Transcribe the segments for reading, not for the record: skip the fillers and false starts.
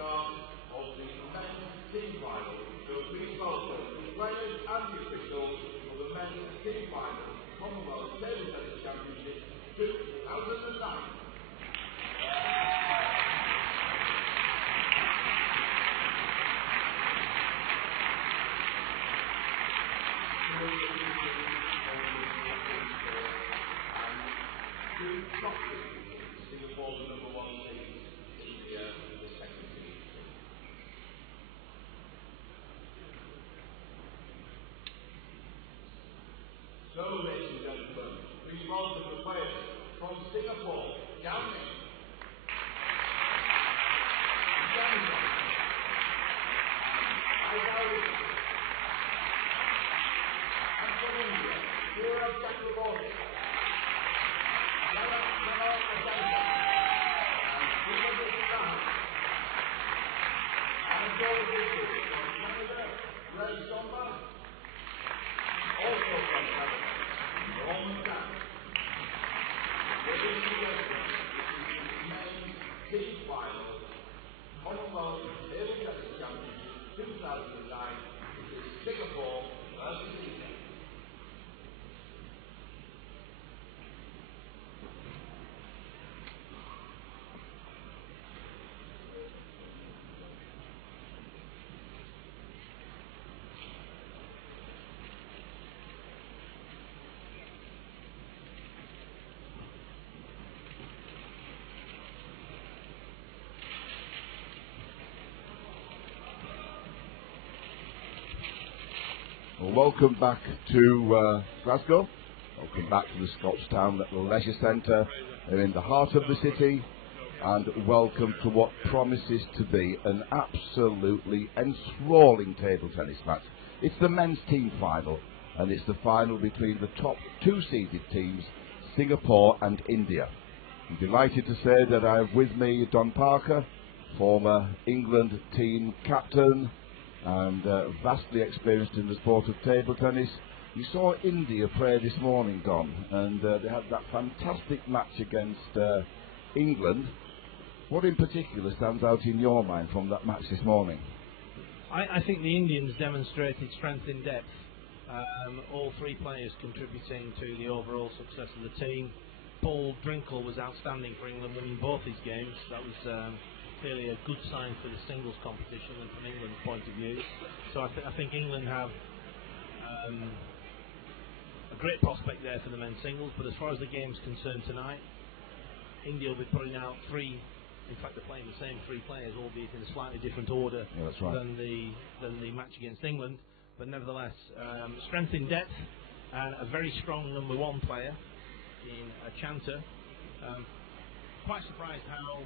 start of the men's team final. So please welcome the players and the officials for the men's team final, Commonwealth Table Tennis Championship 2009. Singapore, the number one team, India, the second team. So, ladies and gentlemen, please welcome the players from Singapore, Comtt. And from India, Comtt. Team final, Commonwealth Table Tennis Championship 2009. It is Singapore versus India. Well, welcome back to Glasgow. Welcome back to the Scotstown Leisure Centre. They're in the heart of the city, and welcome to what promises to be an absolutely enthralling table tennis match. It's the men's team final, and it's the final between the top two seeded teams, Singapore and India. I'm delighted to say that I have with me Don Parker, former England team captain, and vastly experienced in the sport of table tennis. You saw India play this morning, Don, and they had that fantastic match against England. What in particular stands out in your mind from that match this morning? I think the Indians demonstrated strength in depth. All three players contributing to the overall success of the team. Paul Drinkle was outstanding for England, winning both his games. That was clearly a good sign for the singles competition and from England's point of view. So I think England have a great prospect there for the men's singles, but as far as the game's concerned tonight, India will be putting out three, in fact they're playing the same three players, albeit in a slightly different order than the match against England, but nevertheless, strength in depth and a very strong number one player in Chanter. Quite surprised how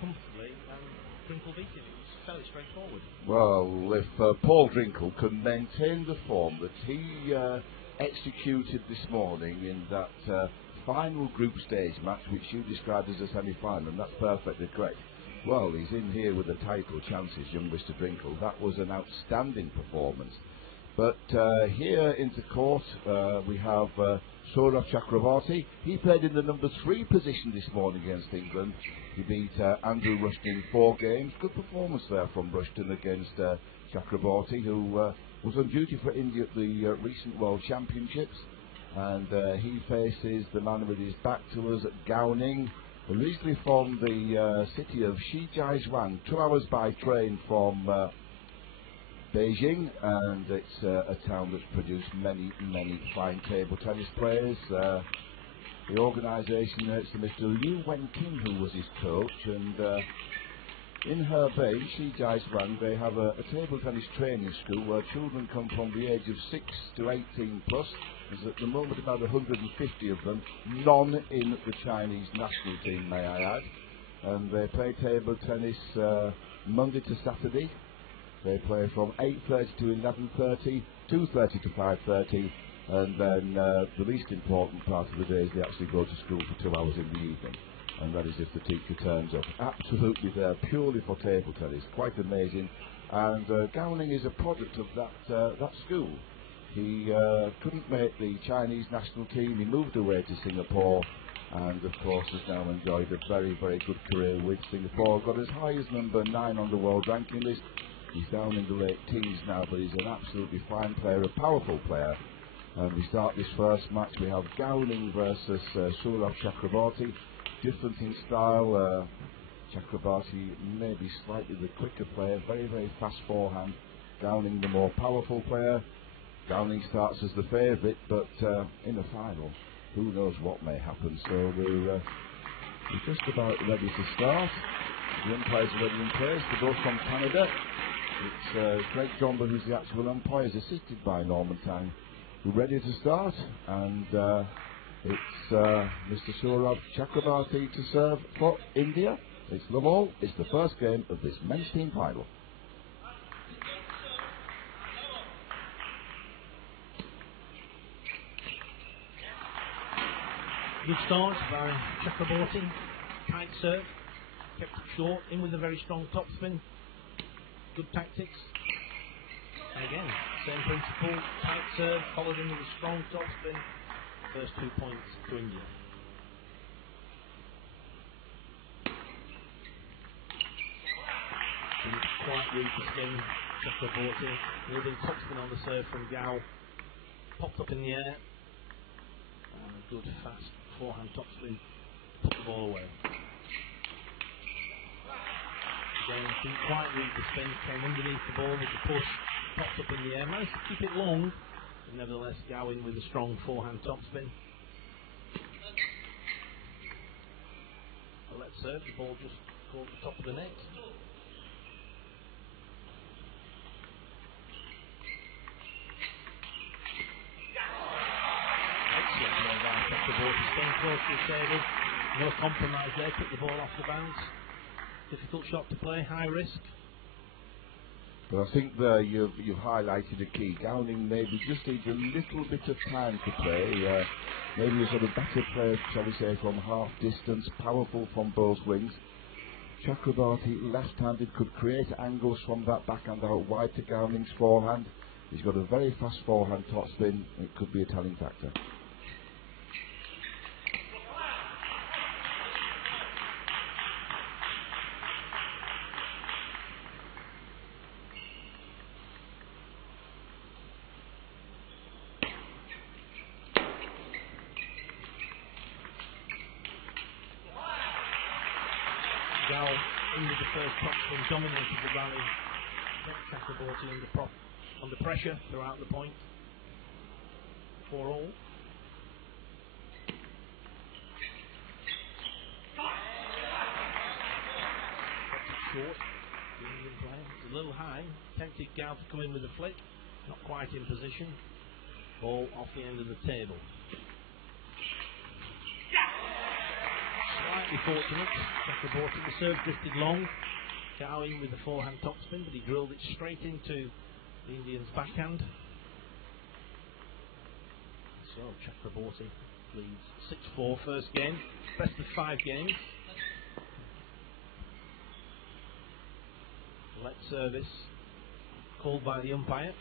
comfortably Drinkle beat him. It was fairly straightforward. Well, if Paul Drinkle can maintain the form that he executed this morning in that final group stage match, which you described as a semi-final, and that's perfectly correct. Well, he's in here with the title chances, young Mr. Drinkle. That was an outstanding performance. But here into court we have Saurav Chakravarti. He played in the number 3 position this morning against England. He beat Andrew Rushton in 4 games. Good performance there from Rushton against Chakravarti, who was on duty for India at the recent World Championships. And he faces the man with his back to us at Gowning, originally from the city of Shijiazhuang, 2 hours by train from Beijing, and it's a town that's produced many fine table tennis players. The organisation, it's Mr. Liu Wenqing who was his coach, and in Hebei, Shijiazhuang, they have a table tennis training school where children come from the age of 6 to 18 plus. There's at the moment about 150 of them, none in the Chinese national team, may I add, and they play table tennis Monday to Saturday. They play from 8:30 to 11:30, 2:30 to 5:30, and then the least important part of the day is they actually go to school for 2 hours in the evening, and that is if the teacher turns up. Absolutely there, purely for table tennis, quite amazing. And Gowning is a product of that school. He couldn't make the Chinese national team. He moved away to Singapore, and of course has now enjoyed a very, very good career with Singapore. Got as high as number 9 on the world ranking list. He's down in the late teens now, but he's an absolutely fine player, a powerful player. And we start this first match. We have Gowning versus Saurav Chakraborty. Different in style. Chakraborty maybe slightly the quicker player, very, very fast forehand. Gowning the more powerful player. Gowning starts as the favourite, but in the final, who knows what may happen. So we're just about ready to start. The umpires are ready in place. They're both from Canada. It's Greg Jomba who's the actual umpire, is assisted by Norman Tang. We're ready to start, and it's Mr. Saurav Chakraborty to serve for India. It's love all. It's the first game of this men's team final. Good start by Chakraborty. Tight serve. Kept it short. In with a very strong topspin. Good tactics. And again, same principle. Tight serve. Followed in with a strong topspin. First 2 points to India. Didn't quite read the spin. Chakraborty. Moving topspin on the serve from Gao. Popped up in the air. And a good fast forehand topspin. Put the ball away. Again, didn't quite read the spin. Came underneath the ball with the push. Popped up in the air. Managed to keep it long. But nevertheless, Gao in with a strong forehand topspin. Let's serve. The ball just caught the top of the net. Staying close to the table, no compromise there, took the ball off the bounce. Difficult shot to play, high risk. But I think there you've highlighted a key. Gowning maybe just needs a little bit of time to play. Maybe he's got a better player, shall we say, from half distance, powerful from both wings. Chakraborty, left-handed, could create angles from that backhand out wide to Gowning's forehand. He's got a very fast forehand topspin. It could be a telling factor. Dominated the rally. Chakraborty under pressure throughout the point. 4-all. Short. The Indian player. It's a little high. Tempted Gao to come in with a flick. Not quite in position. Ball off the end of the table. Slightly fortunate. Chakraborty. The serve drifted long. Gao in with the forehand topspin, but he drilled it straight into the Indians' backhand. So Chakraborty leads 6-4 first game. Best of 5 games. Let service called by the umpire.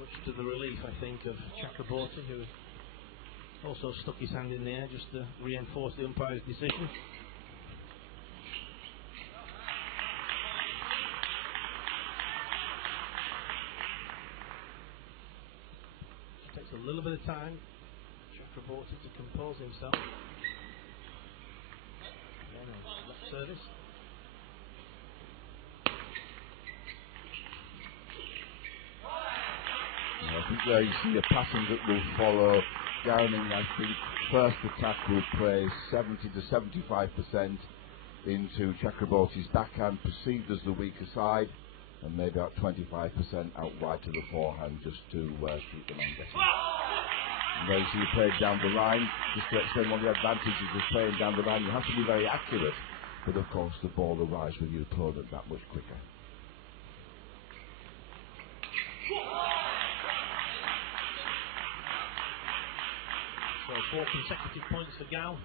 Much to the relief, I think, of Chakraborty, who also stuck his hand in the air just to reinforce the umpire's decision. A little bit of time, Chakraborty to compose himself. Again, left service. I think there you see a pattern that will follow. Gowning, I think, first attack will play 70 to 75% into Chakraborty's backhand, perceived as the weaker side, and maybe about 25% out wide to the forehand just to keep the man guessing. And there you see you play down the line. Just to explain one of the advantages of playing down the line, you have to be very accurate, but of course the ball arrives with your opponent that much quicker. So 4 consecutive points for Gao.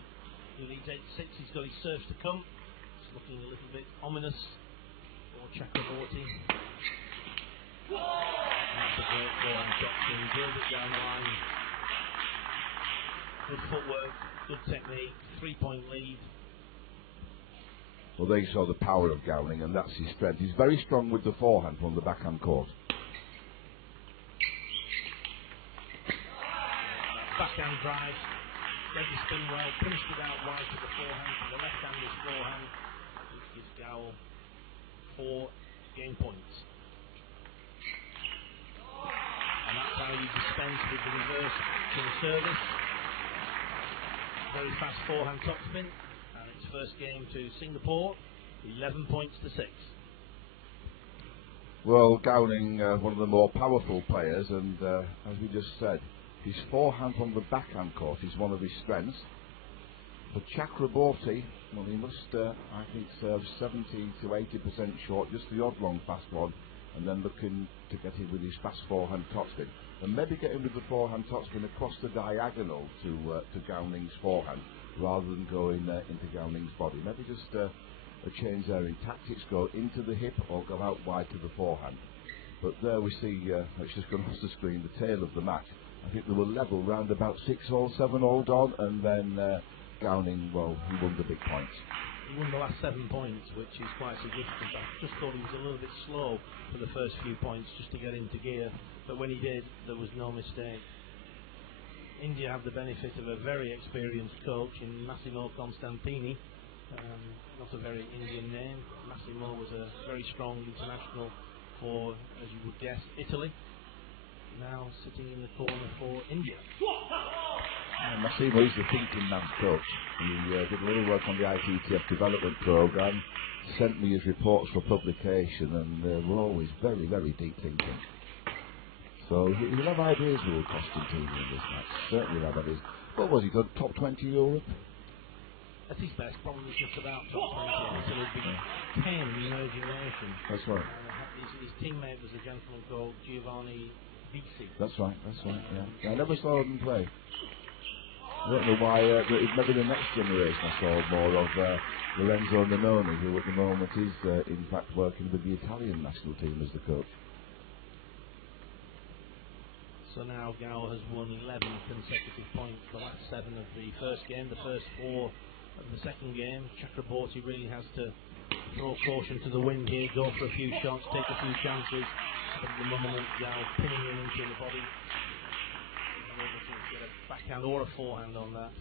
He leads 8-6. He's got his serves to come. It's looking a little bit ominous for Chakraborty. That's a great forehand shot. He drilled it down the line. Good footwork, good technique, 3-point lead. Well, they saw the power of Gowning, and that's his strength. He's very strong with the forehand from the backhand court. Backhand drive, read the spin well, punched it out wide to the forehand, to the left-handed forehand, which gives Gowell 4 game points. And that's how you dispense with the reverse to the service. Very fast forehand topspin, and it's first game to Singapore, 11 points to 6. Well, Gowning, one of the more powerful players, and as we just said, his forehand from the backhand court is one of his strengths. For Chakraborty, well, he must, I think, serve 70 to 80% short, just the odd long fast one, and then looking to get in with his fast forehand topspin. And maybe get in with the forehand topspin across the diagonal to Gowning's forehand, rather than going into Gowning's body. Maybe just a change there in tactics, go into the hip or go out wide to the forehand. But there we see, it's just gone off the screen, the tail of the match. I think they were level round about 6-all, 7-all on, and then Gowning, well, he won the big points. He won the last 7 points, which is quite significant. I just thought he was a little bit slow for the first few points just to get into gear, but when he did, there was no mistake. India have the benefit of a very experienced coach in Massimo Constantini, not a very Indian name. Massimo was a very strong international for, as you would guess, Italy. Now sitting in the corner for India. Massimo is the thinking man's coach. He did a little work on the ITTF development programme, sent me his reports for publication, and were always very, very deep thinking. So he'll have ideas who will Constantine in this match. Certainly have ideas. What was he got? Top 20 Europe? At his best, probably just about top 20. So it'd be 10 emerging nations. That's right. His teammate was a gentleman called Giovanni Visi. That's right, yeah. I never saw him play. I don't know why, maybe the next generation I saw more of Lorenzo Nannoni, who at the moment is in fact working with the Italian national team as the coach. So now Gowell has won 11 consecutive points, the last 7 of the first game, the first 4 of the second game. Chakraborty really has to throw caution to the wind here, go for a few shots, take a few chances. But at the moment, Gowell pinning him into the body. He's able to get a backhand or a forehand on that.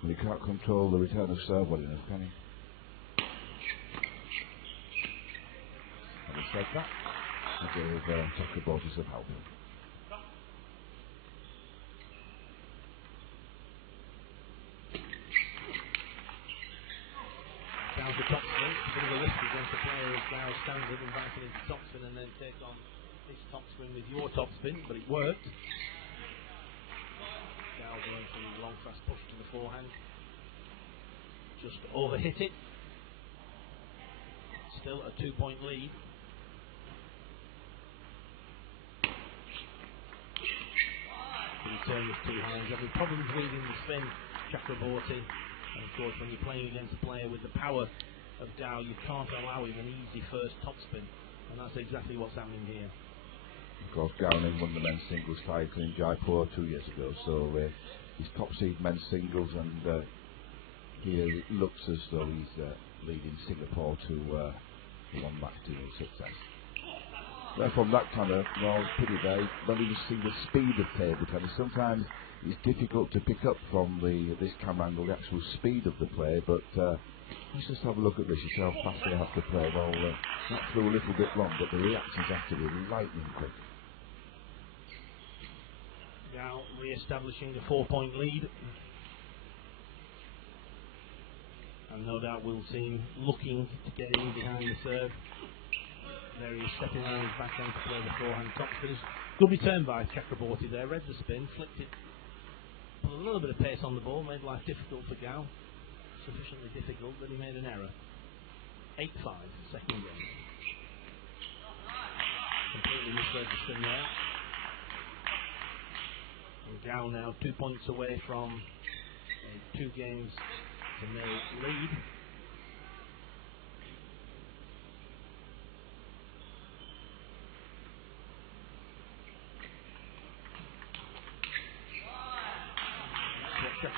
And he can't control the return of serve well enough, can he? Having said that, I gave Chakraborty some help. Down to topspin, a bit of a risk against the player as Gowell stands up and backs it into topspin and then take on his topspin with your topspin, but it worked. Gowell going for the long fast push to the forehand. Just overhit it. Still a 2-point lead. The return with 2 hands. Having problems reading the spin, Chakraborty. And of course, when you're playing against a player with the power of Gowell, you can't allow him an easy first topspin, and that's exactly what's happening here. Of course, Gowning won the men's singles title in Jaipur 2 years ago, so he's top seed men's singles, and here it looks as though he's leading Singapore to one match to success. From that kind of, pretty there, when you see the speed of table tennis, sometimes it's difficult to pick up from this camera angle the actual speed of the play, but let's just have a look at this. You see how fast they have to play. Well, that flew a little bit long, but the reactions have to be lightning quick. Now re-establishing the 4-point lead, and no doubt we'll see him looking to get in behind the serve. There he is stepping around his backhand to play the forehand topspin. Good return by Chakraborty there, read the spin, flicked it, put a little bit of pace on the ball, made life difficult for Gowell. Sufficiently difficult that he made an error. 8-5, second game. Completely misread the spin there. And Gowell now 2 points away from a 2 games to nil lead.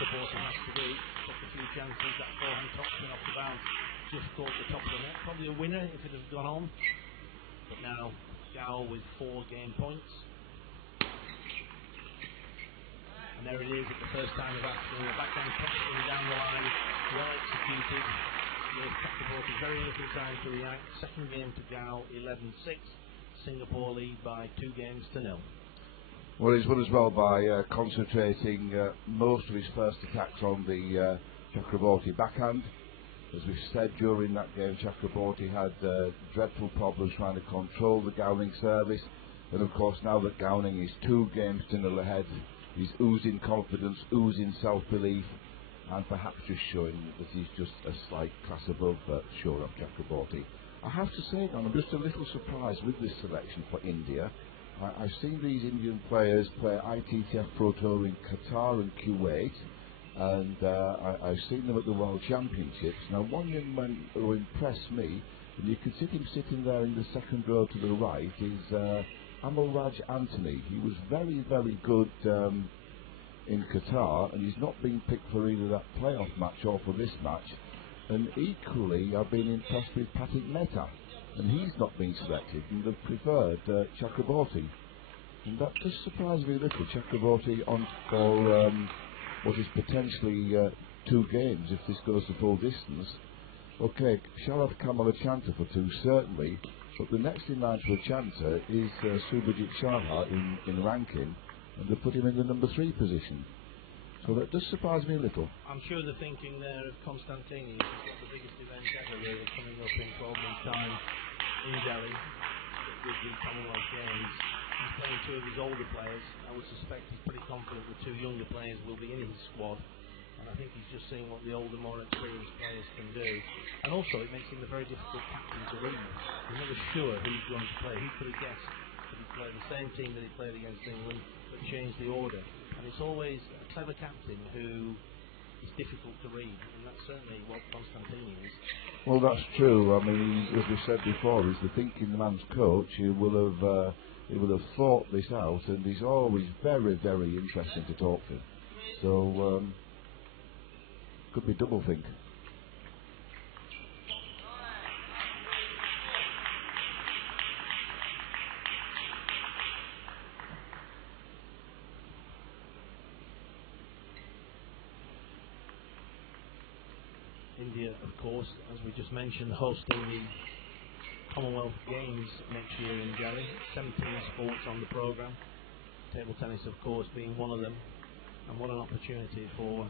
supporter has to do. Took a few chances, that forehand topspin off the bounce just caught the top of the net. Probably a winner if it had gone on. But now Gao with 4 game points. And there it is at the first time of action. The backhand topspin down the line, well executed. With Chakraborty very little time to react. Second game to Gao, 11-6. Singapore lead by 2 games to 0. Well, he's won as well by concentrating most of his first attacks on the Chakraborty backhand. As we said during that game, Chakraborty had dreadful problems trying to control the Gowning service. And of course, now that Gowning is 2 games to 0 ahead, he's oozing confidence, oozing self-belief, and perhaps just showing that he's just a slight class above Saurabh Chakraborty. I have to say, I'm just a little surprised with this selection for India. I've seen these Indian players play ITTF Pro Tour in Qatar and Kuwait, and I've seen them at the World Championships. Now, one young man who impressed me, and you can see him sitting there in the second row to the right, is Amalraj Anthony. He was very, very good in Qatar, and he's not been picked for either that playoff match or for this match. And equally, I've been impressed with Patrick Mehta, and he's not been selected, and they've preferred Chakraborty. And that just surprised me a little. Chakraborty on for what is potentially 2 games if this goes the full distance. Okay, Sharath Kamal a chanter for 2, certainly, but the next in line for a chanter is Subhajit Sharma in ranking, and they put him in the number 3 position. So that does surprise me a little. I'm sure the thinking there of Constantini is got the biggest event ever really coming up in 12 months' time in Delhi with the Commonwealth Games. He's playing 2 of his older players. I would suspect he's pretty confident the 2 younger players will be in his squad. And I think he's just seeing what the older, more experienced players can do. And also it makes him a very difficult captain to read. He's never sure who he's going to play. He could have guessed that he'd play the same team that he played against England, but changed the order. And it's always a clever captain who is difficult to read, and that's certainly what Constantini is. Well, that's true. I mean, as we said before, he's the thinking man's coach. He will have thought this out, and he's always very, very interesting to talk to. So, could be double think. India, of course, as we just mentioned, hosting the Commonwealth Games next year in Delhi. 17 sports on the programme. Table tennis, of course, being one of them. And what an opportunity for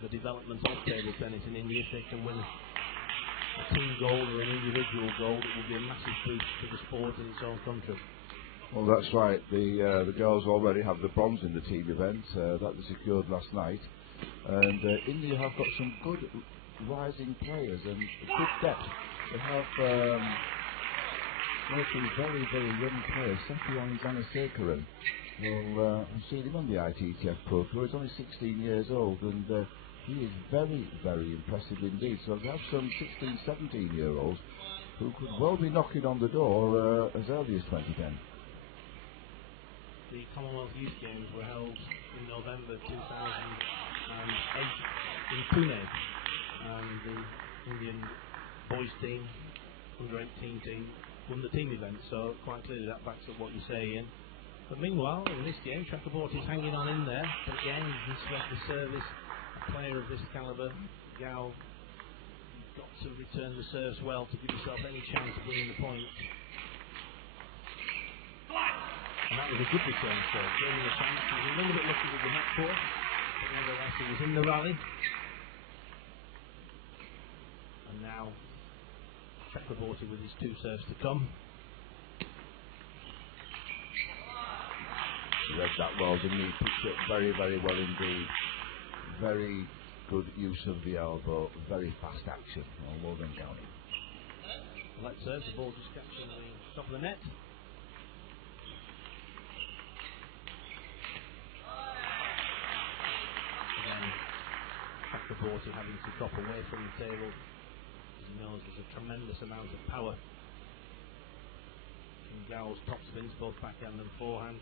the development of table tennis in India. If they can win a team gold or an individual gold, it will be a massive boost to the sport in its own country. Well, that's right. The girls already have the bronze in the team event. That was secured last night. And India have got some good rising players and good depth. They have two very, very young players. Sathiyan Gunasekaran. Well, I've seen him on the ITTF Pro Tour. He's only 16 years old, and he is very, very impressive indeed. So they have some 16, 17-year-olds who could well be knocking on the door as early as 2010. The Commonwealth Youth Games were held in November 2008 in Pune, and the Indian boys team, under 18 team, won the team event, so quite clearly that backs up what you say, Ian. But meanwhile, in this game, Chakraborty is hanging on in there, but again, he's swept the service. A player of this calibre, Gao, you've got to return the serves well to give yourself any chance of winning the point. And that was a good return serve, gaining a chance. He was a little bit lucky with the net court, but nevertheless he was in the rally. And now Chakraborty with his 2 serves to come. He read that well, didn't he? Picked it very, very well indeed. Very good use of the elbow, very fast action. Well done, Gowning. Well, that serves the ball just catching the top of the net. Again, Chakraborty having to drop away from the table. He knows there's a tremendous amount of power in Gao's top spins, both backhand and forehand.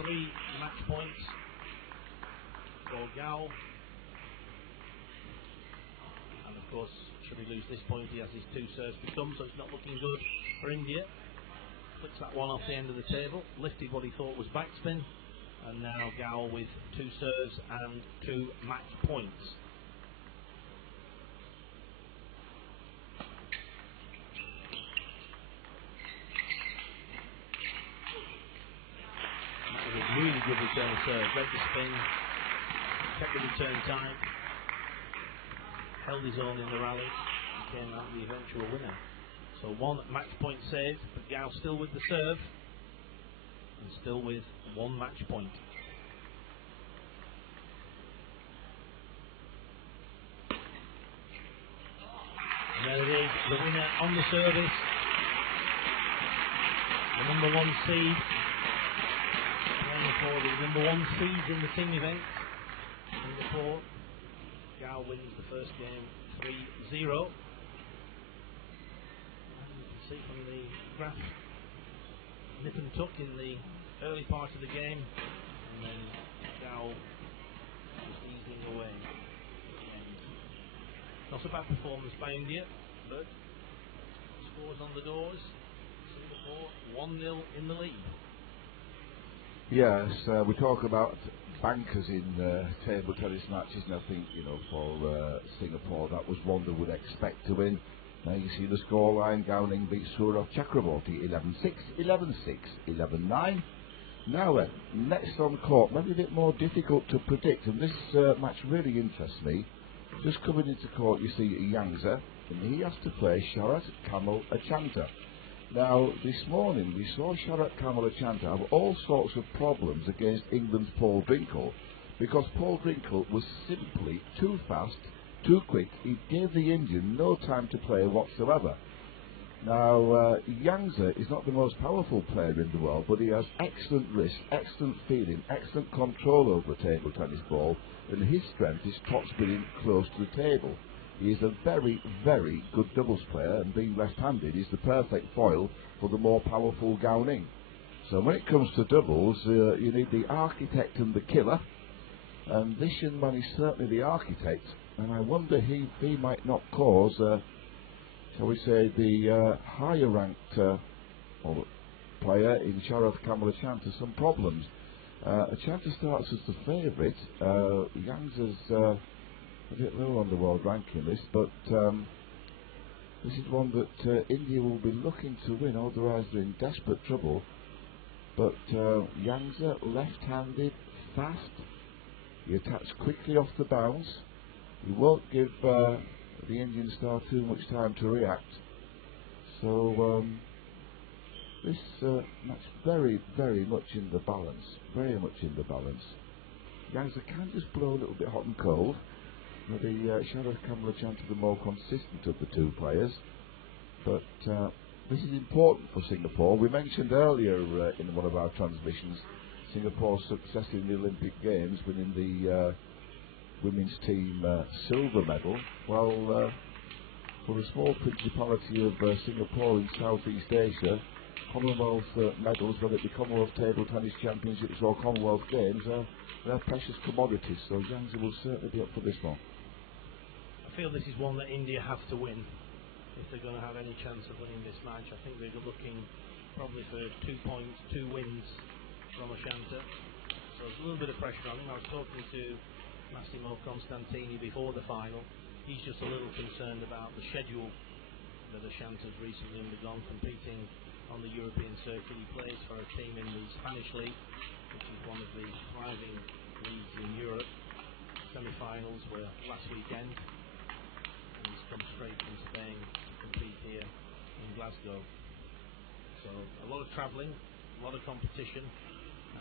3 match points for Gao. And of course, should he lose this point, he has his 2 serves to come, so it's not looking good for India. Flicks that one off the end of the table, lifted what he thought was backspin, and now Gao with 2 serves and 2 match points. That was a really good return of serve. Read the spin, kept the return tight, held his own in the rally, and came out the eventual winner. So 1 match point saved, but Gao still with the serve, and still with 1 match point. And there it is, the winner on the service, the number 1 seed, playing for the number 1 seeds in the team event. Singapore. Gao wins the first game 3-0. See from the graph, nip and tuck in the early part of the game, and then Gao just easing away. Not a bad performance by India, but scores on the doors. Singapore 1-0 in the lead. Yes, we talk about bankers in table tennis matches, and I think, for Singapore, that was one they would expect to win. Now you see the scoreline. Gowning beats Saurav Chakraborty 11-6, 11-6, 11-9. Now next on court, maybe a bit more difficult to predict, and this match really interests me. Just coming into court, you see Yangza, and he has to play Sharat Kamal Achanta. Now, this morning we saw Sharat Kamal Achanta have all sorts of problems against England's Paul Drinkle, because Paul Drinkle was simply too fast, too quick. He gave the Indian no time to play whatsoever. Now, Yangza is not the most powerful player in the world, but he has excellent wrist, excellent feeling, excellent control over a table tennis ball, and his strength is top spinning close to the table. He is a very, very good doubles player, and being left-handed is the perfect foil for the more powerful Gowning. So when it comes to doubles, you need the architect and the killer, and this young man is certainly the architect, and I wonder if he might not cause, shall we say, the higher-ranked player in Sharat Kamal Achanta some problems. Achanta starts as the favourite. Yangza's a bit low on the world ranking list, but this is one that India will be looking to win, otherwise they're in desperate trouble. But Yangza, left-handed, fast, he attacks quickly off the bounce, he won't give the Indian star too much time to react. So this match very, very much in the balance, very much in the balance. Yangza can just blow a little bit hot and cold. The Sharat Kamal Achanta the more consistent of the two players, but this is important for Singapore. We mentioned earlier in one of our transmissions Singapore's success in the Olympic Games, winning the women's team silver medal. Well, for a small principality of Singapore in Southeast Asia, Commonwealth medals, whether it be Commonwealth Table Tennis Championships or Commonwealth Games, they're precious commodities, so Yangza will certainly be up for this one. I feel this is one that India have to win if they're going to have any chance of winning this match. I think they're looking probably for 2 points, 2 wins from Achanta. So there's a little bit of pressure on him. I was talking to Massimo Constantini before the final. He's just a little concerned about the schedule that Achanta's recently undergone, competing on the European circuit. He plays for a team in the Spanish League, which is one of the thriving leagues in Europe. Semi-finals were last weekend, and he's come straight from Spain to compete here in Glasgow. So a lot of travelling, a lot of competition,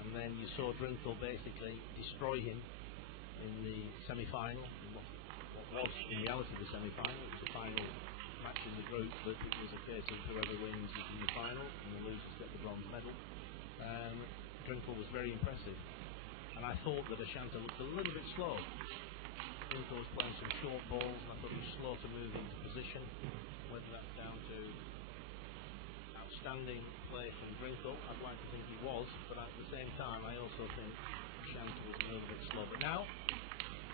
and then you saw Drinkle basically destroy him in the semi-final. What was in reality the semi-final? It was the final match in the group, but it was a case of whoever wins is in the final, and the losers get the bronze medal. Drinkle was very impressive, and I thought that Achanta looked a little bit slow. Drinkle was playing some short balls, and I thought he was slow to move into position. Whether that's down to how outstanding play from Drinkle. I'd like to think he was, but at the same time, I also think Shanter was a little bit slow. But now,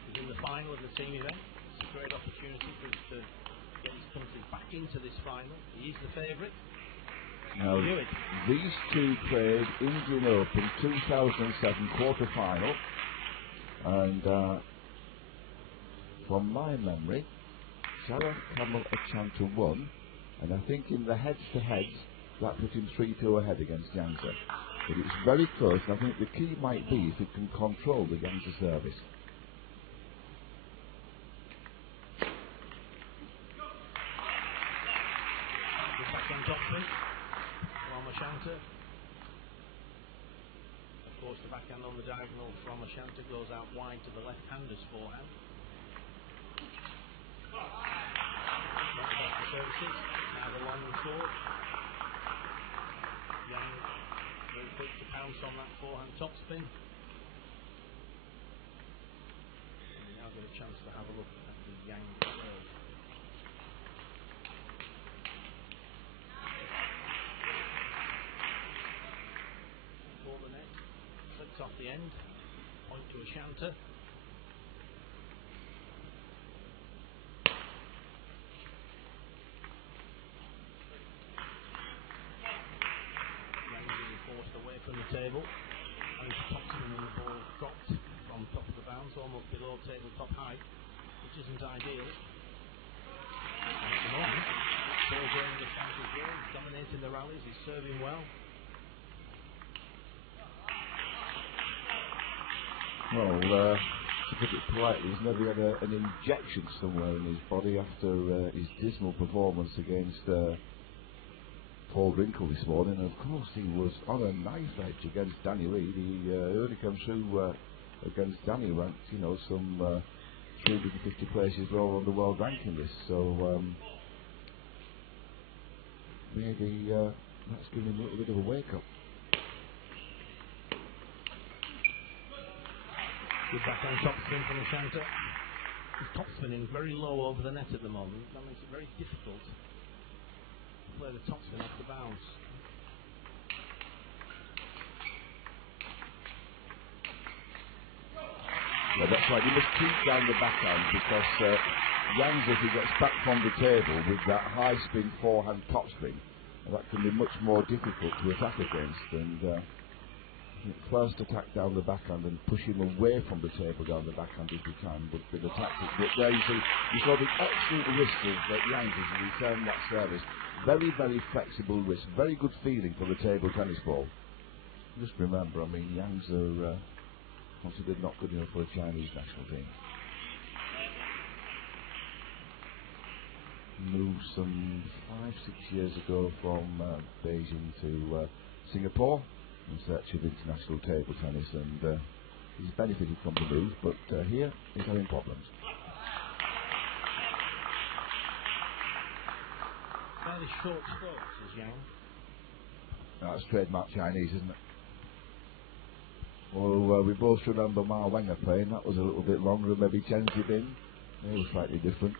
he's in the final of the team event. It's a great opportunity for us to get his country back into this final. He is the favourite. Now, these two played Indian Open 2007 quarter-final, and from my memory, Sharaf Kamal Achanter won, and I think in the heads-to-heads, that put him 3-2 ahead against Yangtze. But it's very close, and I think the key might be if it can control the Yangtze service. Of course, the backhand on the diagonal from Achanter goes out wide to the left-hander's forehand. That's the services. Now the long and short. Yang very quick to pounce on that forehand topspin. And we now get a chance to have a look at the Yang serve. For the net, flicks off the end, point to Achanter. From the table, and his topspin and the ball dropped from top of the bounce, almost below tabletop height, which isn't ideal. And at the moment, still going the Achanter's way, he's dominating the rallies, he's serving well. Well, to put it politely, he's never had an injection somewhere in his body after his dismal performance against Paul Drinkle this morning. And of course, he was on a knife edge against Danny Reid. He only came through against Danny, ranked, some 350 places lower on the world ranking list. So maybe that's giving him a little bit of a wake up. Good backhand topspin from Achanter. He's topspinning very low over the net at the moment. That makes it very difficult to play the topspin off the bounce. Yeah, that's right. You must keep down the backhand because Yangtze, if he gets back from the table with that high spin forehand topspin, that can be much more difficult to attack against. And first attack down the backhand and push him away from the table down the backhand if you can would be the tactic. But there you see, you saw the excellent wrist of Yangtze as he returned that service. Very, very flexible wrist, very good feeling for the table tennis ball. Just remember, Yangtze are considered not good enough for a Chinese national team. Moved some 5-6 years ago from Beijing to Singapore in search of international table tennis, and he's benefited from the move, but here he's having problems. Fairly short strokes is Yang. That's trademark Chinese, isn't it? Well, we both remember Ma Wenger playing. That was a little bit longer, maybe Chen Zibin. They were slightly different.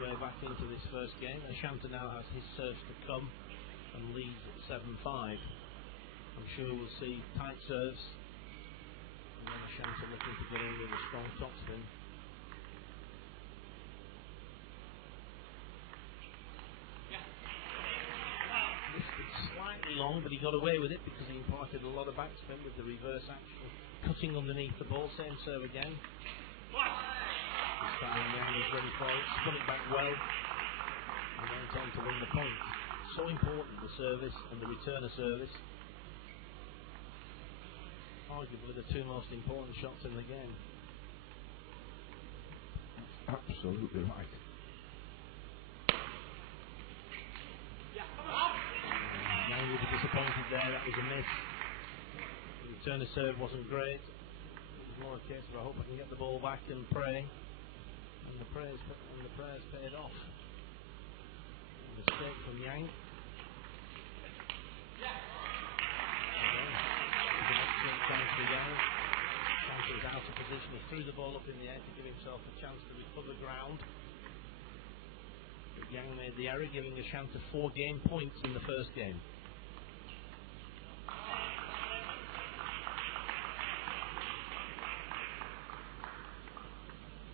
Way back into this first game. Achanter now has his serves to come and leads at 7-5. I'm sure we'll see tight serves, and then Achanter looking to get in with a strong topspin. Lifted slightly long, but he got away with it because he imparted a lot of backspin with the reverse action, cutting underneath the ball. Same serve again. This time Yang was ready for it, spun it back well, and went on to win the point. So important, the service and the return of service. Arguably the two most important shots in the game. Absolutely right. Yang was disappointed there, that was a miss. The return of serve wasn't great. It was more a case of I hope I can get the ball back and pray. And the prayers paid off. A mistake from Yang. An excellent chance for Yang. Chance He was out of position. He threw the ball up in the air to give himself a chance to recover ground. But Yang made the error, giving Ashanti 4 game points in the first game.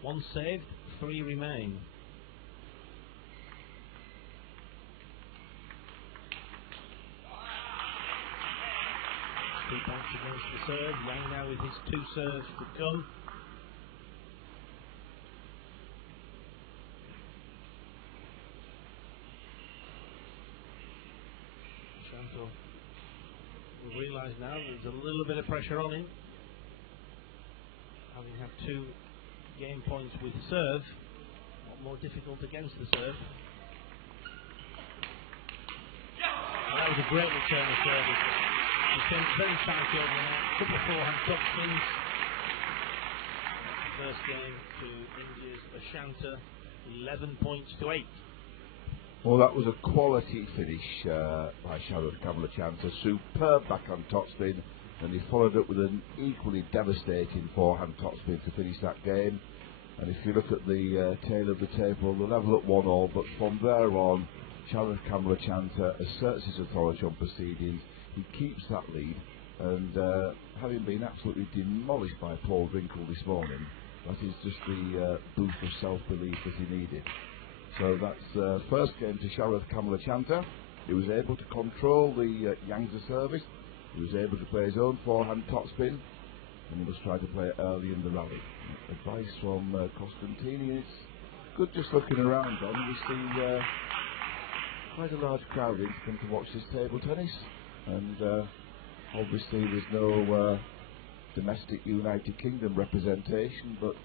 One saved, 3 remain. Two points against the serve. Yang now with his 2 serves to come. Shanto will realise now there's a little bit of pressure on him. Having had 2 game points with serve, a lot more difficult against the serve. And that was a great return of service. He came very tight over the net, couple of forehand topspins. First game to India's Ashanti, 11 points to 8. Well, that was a quality finish by Sharath Kamlachanta. Superb backhand topspin, and he followed up with an equally devastating forehand topspin to finish that game. And if you look at the tail of the table, the level at 1-1, but from there on, Sharath Kamlachanta asserts his authority on proceedings. He keeps that lead, and having been absolutely demolished by Paul Drinkle this morning, that is just the boost of self-belief that he needed. So that's first game to Sharath Kamlachanta. He was able to control the Yangtze service. He was able to play his own forehand topspin, and he was trying to play it early in the rally. Advice from Costantini. It's good just looking around then. We see quite a large crowd in to come to watch this table tennis, and obviously there's no domestic United Kingdom representation, but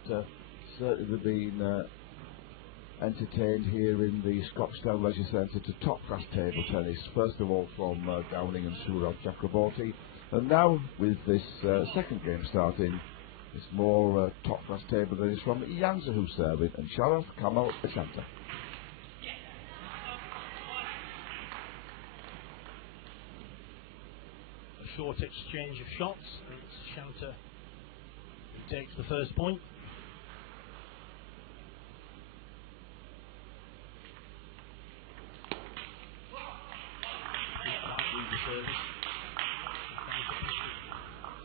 certainly they've been entertained here in the Scotstown Leisure Centre to top-class table tennis, first of all from Downing and Sourav Chakraborty, and now with this second game starting, it's more top-class table tennis from Yangtze who's serving, and Sharath Kamlachanta. A short exchange of shots, and it's Ashanti who takes the first point.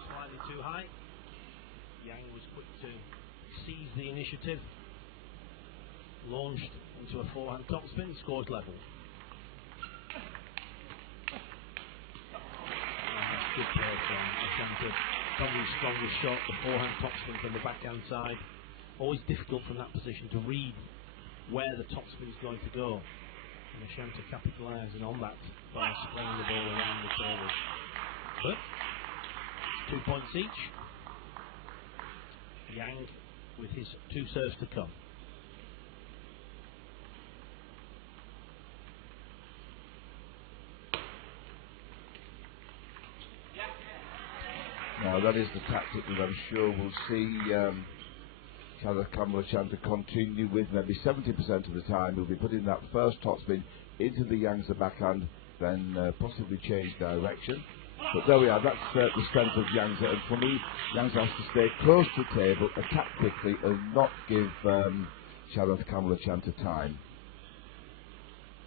Slightly too high. Yang was quick to seize the initiative, launched into a forehand topspin, scores level. Good play from Ashanti. Probably his strongest shot, the forehand topspin from the backhand side. Always difficult from that position to read where the topspin is going to go. And Ashanti capitalising on that by spraying the ball around the table. But 2 points each. Yang with his 2 serves to come. Now that is the tactic that I'm sure we'll see Sharath Kamlachanta continue with. Maybe 70% of the time he'll be putting that first topspin into the Yangtze backhand, then possibly change direction. But there we are, that's the strength of Yangtze, and for me, Yangtze has to stay close to the table, attack quickly, and not give Sharath Kamlachanta time.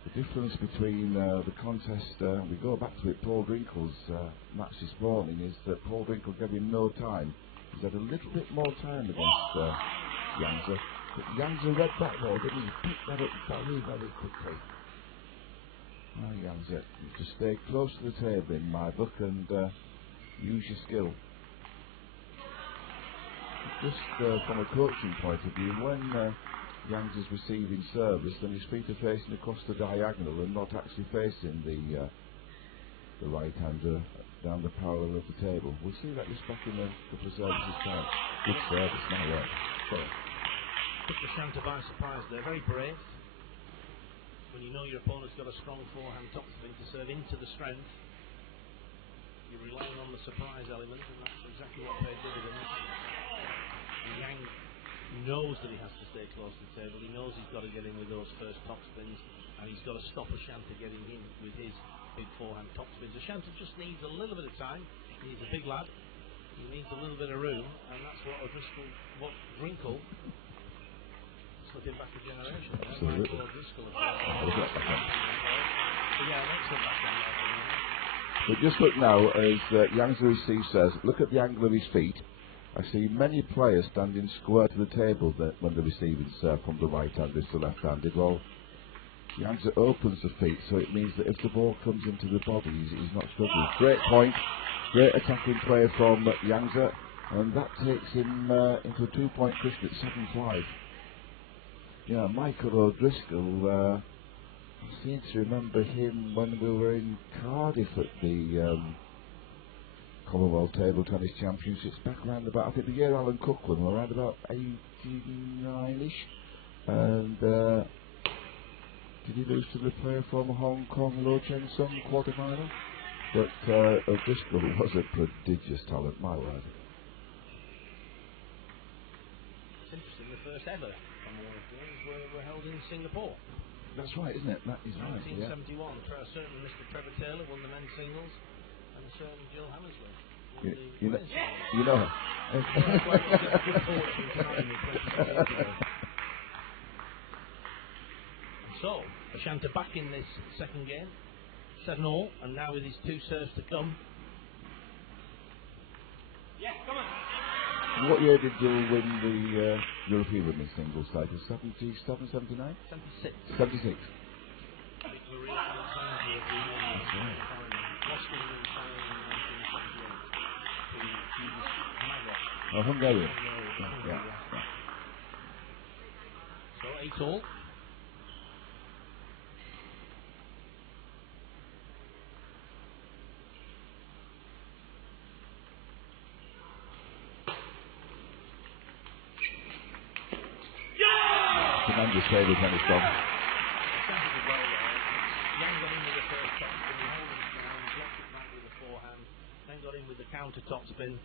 The difference between the contest, we go back to it, Paul Drinkle's match this morning, is that Paul Drinkle gave him no time. He's had a little bit more time against Yangtze, but Yangtze read that ball, didn't he? Picked that up very, very quickly. Yangtze, you just stay close to the table in my book and use your skill. Just from a coaching point of view, when Yangtze is receiving service, then his feet are facing across the diagonal and not actually facing the right hander down the parallel of the table. We'll see that just back in a couple of services time. Good service, now right. Took the Ashanti by surprise there, very brave. When you know your opponent's got a strong forehand topspin to serve into the strength, you're relying on the surprise element, and that's exactly what paid dividends. Yang knows that he has to stay close to the table. He knows he's got to get in with those first topspins, and he's got to stop Ashanti getting in with his big forehand topspins. Ashanti just needs a little bit of time. He's a big lad. He needs a little bit of room, and that's what Drinkle, slipping back a generation. Absolutely. Michael O'Driscoll. Yeah, excellent backhand. But just look now, as Yang's receive says, look at the angle of his feet. I see many players standing square to the table when the receiving serve from the right-handed to left-handed. Well, Yangza opens the feet, so it means that if the ball comes into the body, he's not struggling. Great point, great attacking play from Yangza, and that takes him into a 2-point cushion at 7-5. Yeah, Michael O'Driscoll, I seem to remember him when we were in Cardiff at the Commonwealth Table Tennis Championships back around about, I think the year Alan Cook won, around about 89ish, and did he lose to the player from Hong Kong, Lo Chen Sung, quarter-final? But O'Driscoll was a prodigious talent, my word. It's interesting, the first ever Commonwealth Games were held in Singapore. That's right, isn't it? That is 1971. Right, yeah. A certain Mr. Trevor Taylor won the men's singles, and a certain Jill Hammersley won the You women's singles. You know. So, Ashanta back in this second game, 7-all, and now with his 2 serves to come. Yeah, come on. What year did you win the European Women's Singles title? 77, 79? 76. 76. That's right. Oh, Hungarian. Yeah. So 8-all. Tremendous table tennis from. Yang got in with the first top spin, held it down, blocked it back with the forehand, then got in with the counter top spin.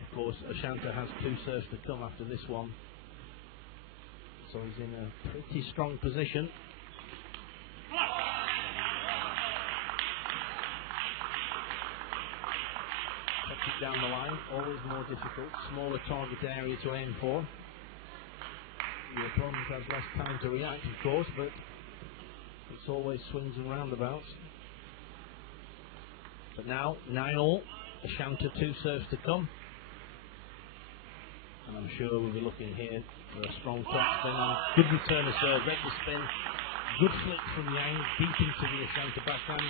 Of course, Ashanta has 2 serves to come after this one, so he's in a pretty strong position. Touch it down the line, always more difficult, smaller target area to aim for. The opponent has less time to react, of course, but it's always swings and roundabouts. But now, 9-all, Ashanta 2 serves to come. And I'm sure we'll be looking here for a strong top spin. Good return of serve, read the spin. Good flick from Yang, deep into the Ashanta backhand.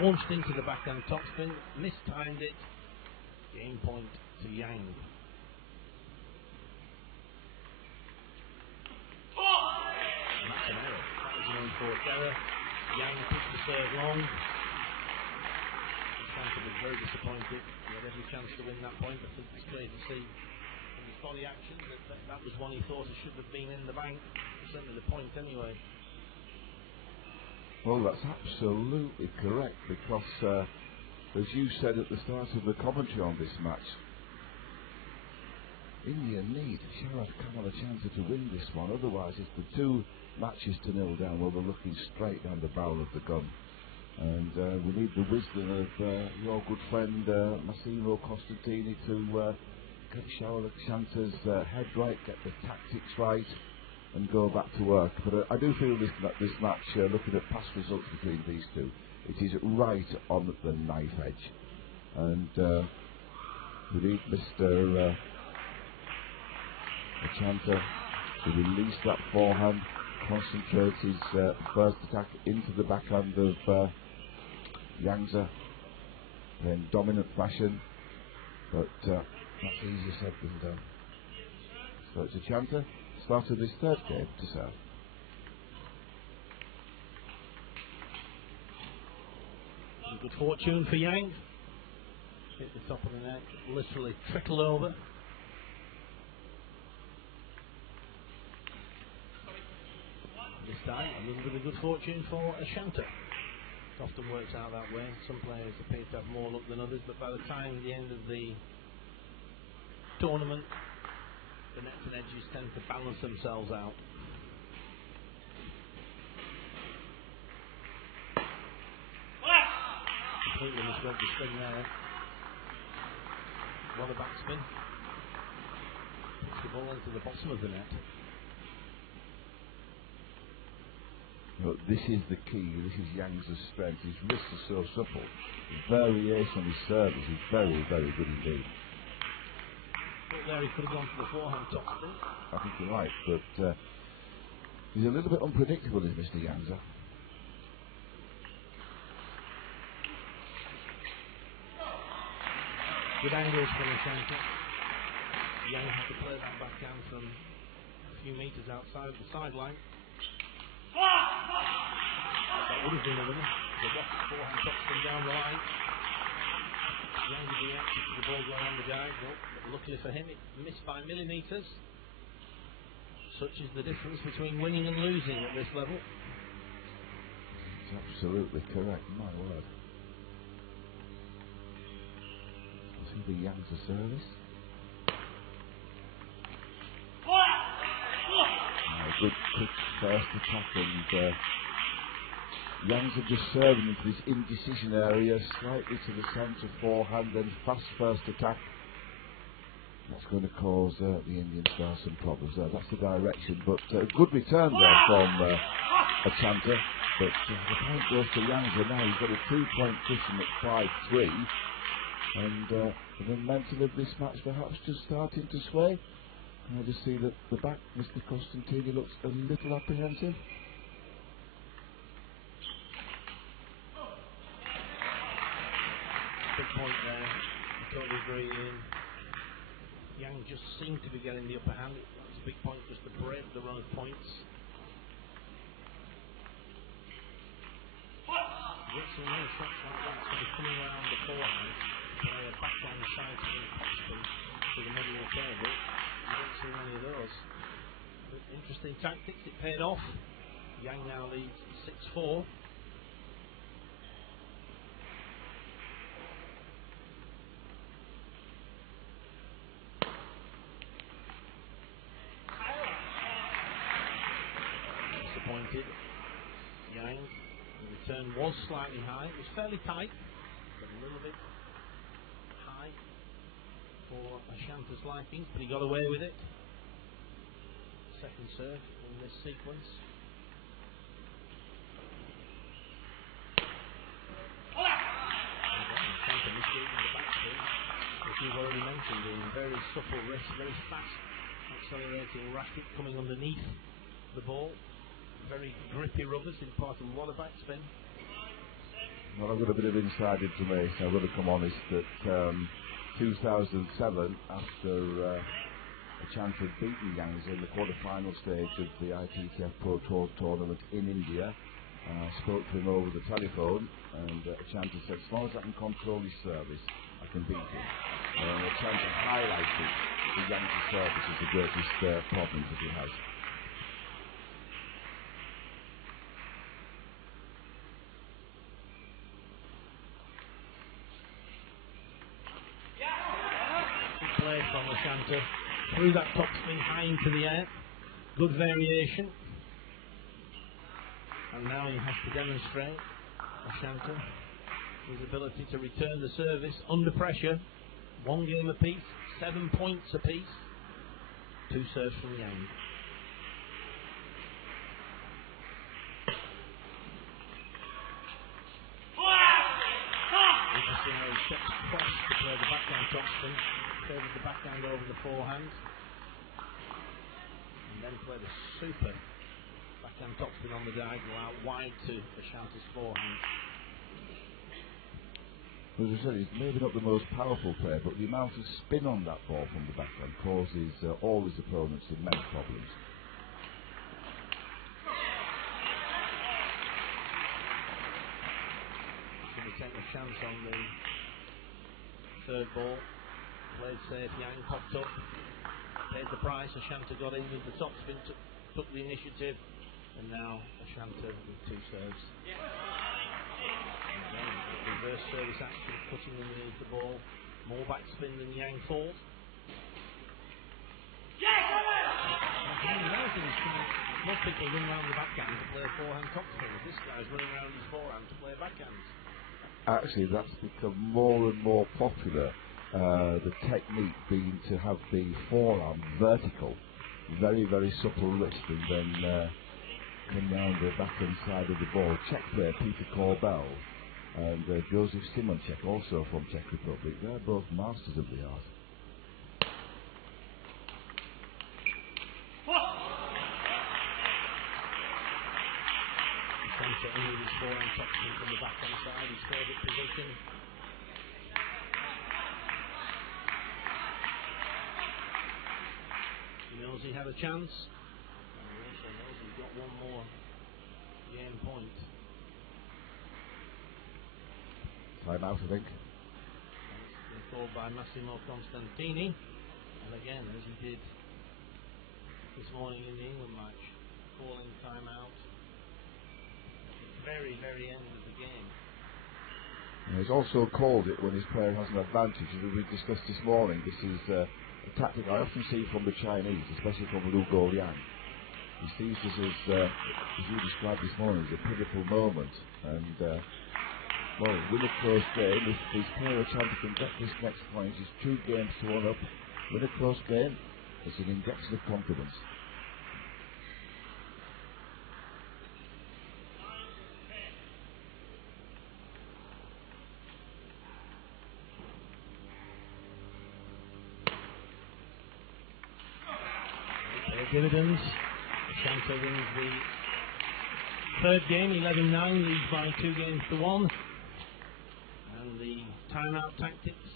Launched into the backhand top spin, mistimed it. Game point to Yang. And that's an error. That was an unforced error. Yang pushed the serve long. Ashanta was very disappointed. He had every chance to win that point, but it's clear to see from his body action that was one he thought it should have been in the bank. Certainly the point anyway. Well, that's absolutely correct, because as you said at the start of the commentary on this match, India need Sharad Kamal a chance to win this one, otherwise it's the 2 matches to 0 down. Well, they're looking straight down the barrel of the gun, and we need the wisdom of your good friend Massimo Costantini to get Sharad Shanta's head right, get the tactics right, and go back to work. But I do feel this match, looking at past results between these 2, it is right on the knife edge, and we need Mr. Ashanta to release that forehand, concentrate his first attack into the backhand of Yangza, in dominant fashion, but that's easier said than done. So it's Ashanta, started his 3rd game to serve. Good fortune for Yang. Hit the top of the net, literally trickle over. This time, a little bit of good fortune for Ashanta. It often works out that way. Some players appear to have more luck than others, but by the time the end of the tournament, the nets and edges tend to balance themselves out. completely misread the spin there. What a backspin. Puts the ball into the bottom of the net. Look, this is the key. This is Yang's strength. His wrists are so supple. The variation on his service is very, very good indeed. But there he could have gone for the forehand topspin. I think you're right, but he's a little bit unpredictable, is Mr. Yangza. Good angles for the centre. Yang had to play that backhand from a few metres outside the sideline. That would have been a winner. The rocket forehand topspin down the line. Yang reacted to the ball going on the diagonal, but luckily for him it missed by millimetres. Such is the difference between winning and losing at this level. That's absolutely correct, my word. The Yangza service. Good quick first attack, and Yangza just serving into this indecision area, slightly to the centre forehand, then fast first attack. That's going to cause the Indian stars some problems there. That's the direction, but good return there from Achanta. But the point goes to Yangza now. He's got a 2-point cushion at 5-3. And the momentum of this match perhaps just starting to sway. And I just see that the back, Mr. Costantini, looks a little apprehensive. Big point there. I totally agree. Yang just seemed to be getting the upper hand. That's a big point just to break the run of points. Get some nice shots like that, so they're coming around the forehand. Play a backhand side spin, topspin to the middle of the table. You don't see many of those. But interesting tactics, it paid off. Yang now leads 6-4. Disappointed. Yang, the return was slightly high. It was fairly tight, but a little bit for Ashanta's liking, but he got away with it. Second serve in this sequence. Ashanta misreading the backspin, as you've already mentioned, in very supple wrist, very fast accelerating racket coming underneath the ball. Very grippy rubbers in part of a lot of backspin. Well, I've got a bit of inside information. I've got to come honest that 2007, after Achanta had beaten Yangza in the quarter-final stage of the ITTF Pro Tour tournament in India, I spoke to him over the telephone, and Achanta said, as long as I can control his service, I can beat him. Achanta highlighted the Yangza service as the greatest problem that he has. From Achanta through that topspin high into the air. Good variation. And now he has to demonstrate, Achanta, his ability to return the service under pressure. One game apiece, 7 points apiece. 2 serves from Yang. Interesting how he steps across to play the backhand topspin. Favours the backhand over the forehand, and then play the super backhand topspin on the diagonal out wide to Ashanta's forehand. As I said, it's maybe not the most powerful player, but the amount of spin on that ball from the backhand causes all his opponents immense problems. Going to take a chance on the third ball. Played safe, Yang popped up, paid the price. Achanta got in with the topspin, took the initiative, and now Achanta with 2 serves. Again, reverse service action, cutting underneath the ball, more backspin than Yang thought. Most people run around the backhand to play a forehand topspin. This guy's running around his forehand to play a backhand. actually that's become more and more popular. The technique being to have the forearm vertical, very, very supple wrist, and then come round the backhand side of the ball. Czech player Peter Korbel and Josef Simonček, also from Czech Republic. They're both masters of the art. With his forehand touching from the backhand side, his favourite position. He knows he had a chance, and he also knows he's got one more game point. Time out, I think. It's been called by Massimo Constantini, and again, as he did this morning in the England match, calling time out. Very, very end of the game. And he's also called it when his player has an advantage, as we discussed this morning. This is a tactic I often see from the Chinese, especially from Lu Guoliang. He sees this as you described this morning, as a pivotal moment. And, well, win a close game. If his player Chanta can get this next point, he's 2 games to 1 up. Win a close game, it's an injection of confidence. Dividends. Chanta wins the 3rd game, 11-9, leads by 2 games to 1. And the timeout tactics,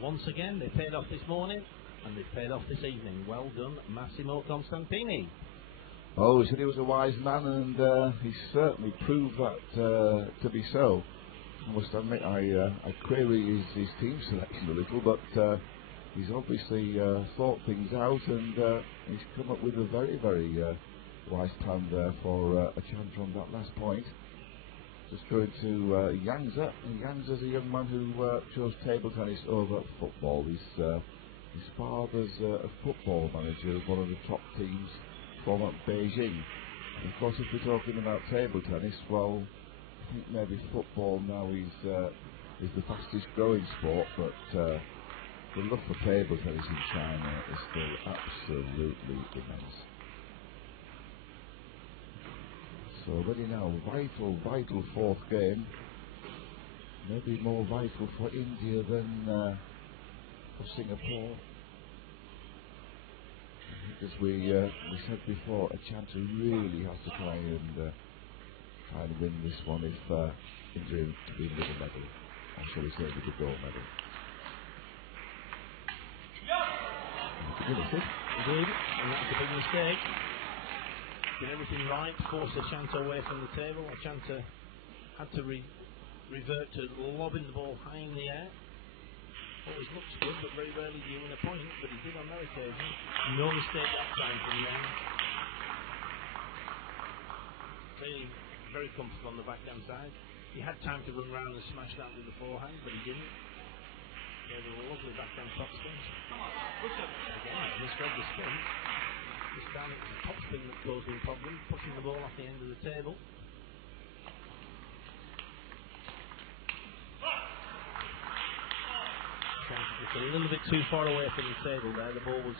once again, they paid off this morning, and they paid off this evening. Well done, Massimo Constantini. Oh, he said he was a wise man, and he certainly proved that to be so. I must admit, I query his team selection a little, but he's obviously thought things out, and he's come up with a very, very wise plan there for a chance on that last point. Just going to Yangza. Yangza's a young man who chose table tennis over football. His father's a football manager of one of the top teams from Beijing. And of course, if we're talking about table tennis, well, I think maybe football now is the fastest growing sport, but the love for table tennis in China is still absolutely immense. So ready now, vital 4th game. Maybe more vital for India than for Singapore. As we said before, Chanta really has to try and win this one if India to be with a medal, or shall we say with a gold medal. Indeed, and that's a big mistake. Did everything right, forced Chanta away from the table. Chanta had to revert to lobbing the ball high in the air. Always looks good, but very rarely do you win a point, but he did on that occasion. No mistake that time from Yang. Very, very comfortable on the backhand side. He had time to run round and smash that with the forehand, but he didn't. Gave a lovely backhand topspin. Again, misread the spin. This time it's the topspin that caused him problems, pushing the ball off the end of the table. Just a little bit too far away from the table there. The ball was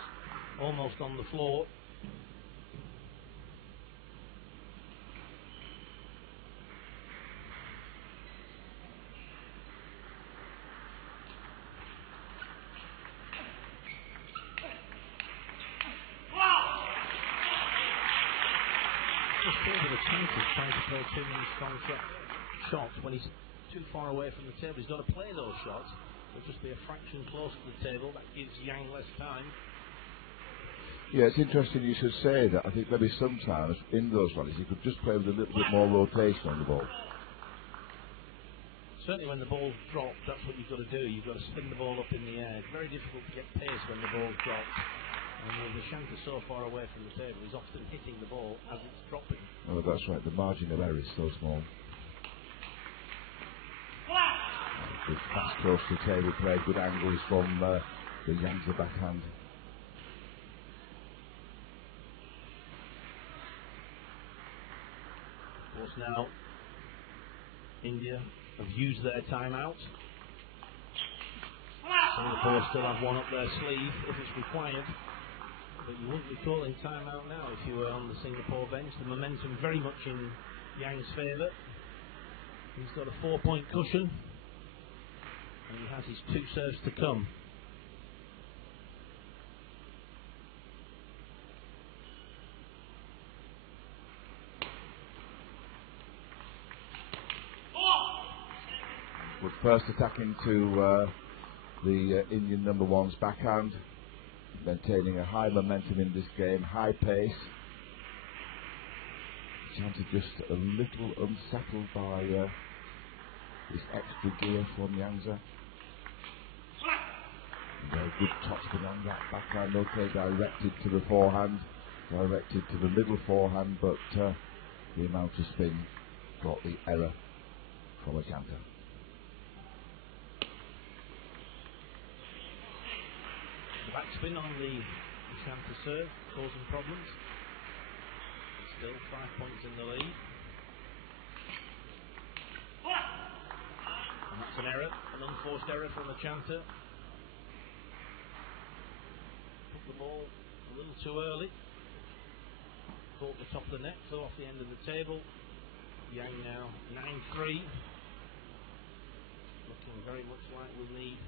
almost on the floor. Just a bit of a chance of trying to play too many strong shots when he's too far away from the table. He's got to play those shots. It'll just be a fraction close to the table. That gives Yang less time. Yeah, it's interesting you should say that. I think maybe sometimes in those rallies you could just play with a little bit more rotation on the ball. Certainly when the ball's dropped, that's what you've got to do. You've got to spin the ball up in the air. It's very difficult to get pace when the ball's dropped. And with the Chanta so far away from the table, he's often hitting the ball as it's dropping. Oh, that's right. The margin of error is so small. Good fast close to table play, good angles from the Yangza backhand. Of course now, India have used their timeout. Singapore still have one up their sleeve if it's required, but you wouldn't be calling timeout now if you were on the Singapore bench. The momentum very much in Yang's favour. He's got a 4-point cushion, and he has his 2 serves to come. With first attack into the Indian number one's backhand, maintaining a high momentum in this game, high pace. Chanted just a little unsettled by this extra gear from Yangza. Very good topspin on that backhand, okay, directed to the forehand, directed to the middle forehand, but the amount of spin got the error from Achanta. The backspin on the Achanta serve causing problems. Still 5 points in the lead. And that's an error, an unforced error from Achanta. Put the ball a little too early. Caught the top of the net, flew off the end of the table. Yang now 9-3. Looking very much like we'll need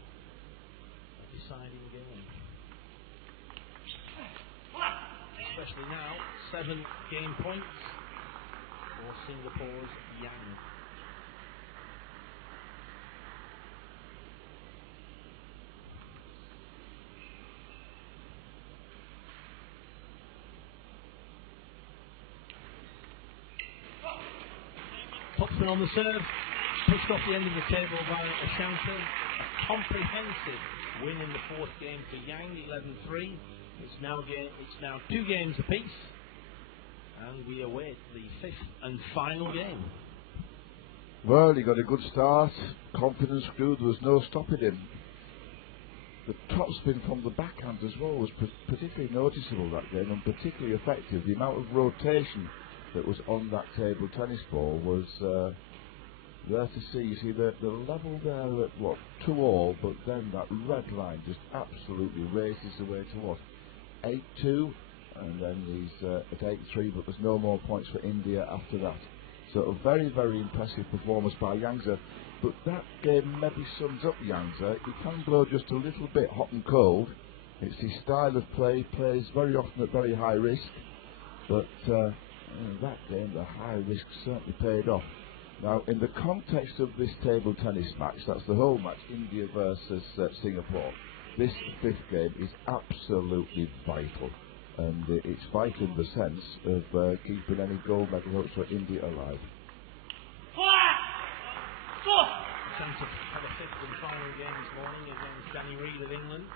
a deciding game. Especially now, 7 game points for Singapore's Yang. Topspin on the serve, pushed off the end of the table by Achanta. A comprehensive win in the 4th game for Yang, 11-3. It's now 2 games apiece, and we await the 5th and final game. Well, he got a good start, confidence grew, there was no stopping him. The topspin from the backhand as well was particularly noticeable that game, and particularly effective. The amount of rotation that was on that table tennis ball was there to see. You see the level there at 2-all, but then that red line just absolutely races away to what? 8-2, and then he's at 8-3, but there's no more points for India after that. So a very, very impressive performance by Yangza. But that game maybe sums up Yangza. He can blow just a little bit hot and cold. It's his style of play, plays very often at very high risk. But that game, the high risk certainly paid off. Now, in the context of this table tennis match, that's the whole match, India versus Singapore. This 5th game is absolutely vital, and it's vital in the sense of keeping any gold medal hopes for India alive. Chance of have a 5th and final game this morning against Danny Reid of England,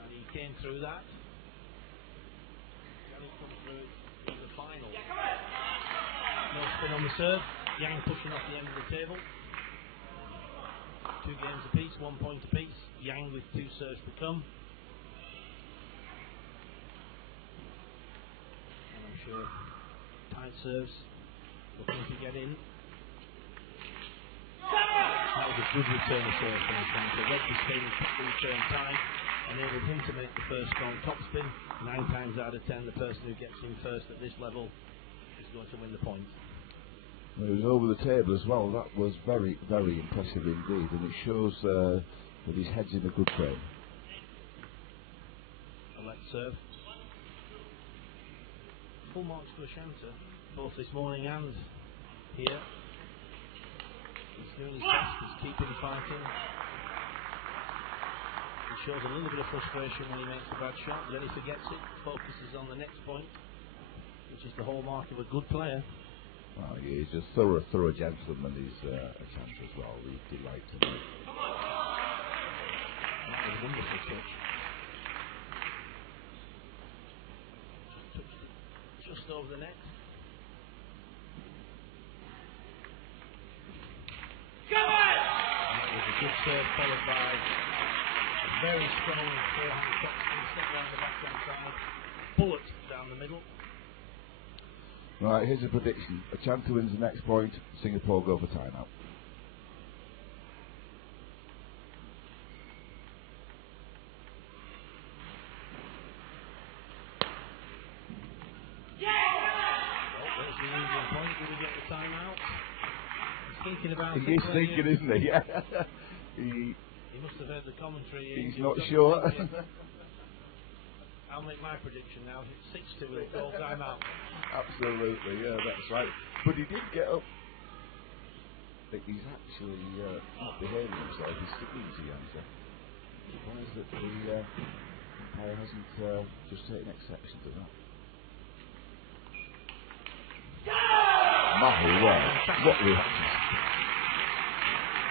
and he came through that. Can he come through in the final? No spin on the serve. Yang pushing off the end of the table. 2 games apiece, 1 point apiece. Yang with 2 serves to come. And I'm sure tight serves looking to get in. That was a good return of serve from Achanta. Read the spin, kept the return tight, enabled him to make the first strong topspin. 9 times out of 10, the person who gets in first at this level is going to win the point. Well, he was over the table as well. That was very, very impressive indeed, and it shows that his head's in a good frame. A left serve. Full marks to Achanta, both this morning and here. He's doing his best, he's keeping fighting. He shows a little bit of frustration when he makes a bad shot, but then he forgets it, focuses on the next point, which is the hallmark of a good player. Well, he's a thorough gentleman, he's Achanta as well. We delight him. That was a wonderful touch. Just over the net. That was a good serve followed by a very strong forehand topspin, set around the backhand side, bullet down the middle. Right, here's a prediction. Ashante wins the next point, Singapore go for timeout. There's the Indian point. Will we get the timeout? He's thinking about it. He's thinking, isn't he? Yeah. He must have heard the commentary. He's not sure. I'll make my prediction now. It's 6-2, we'll call timeout. Absolutely, yeah, that's right. But he did get up. He's actually not behaving himself. He's sticking to Jansen. Surprised that the umpire hasn't just taken exception to that. My word, what reaction.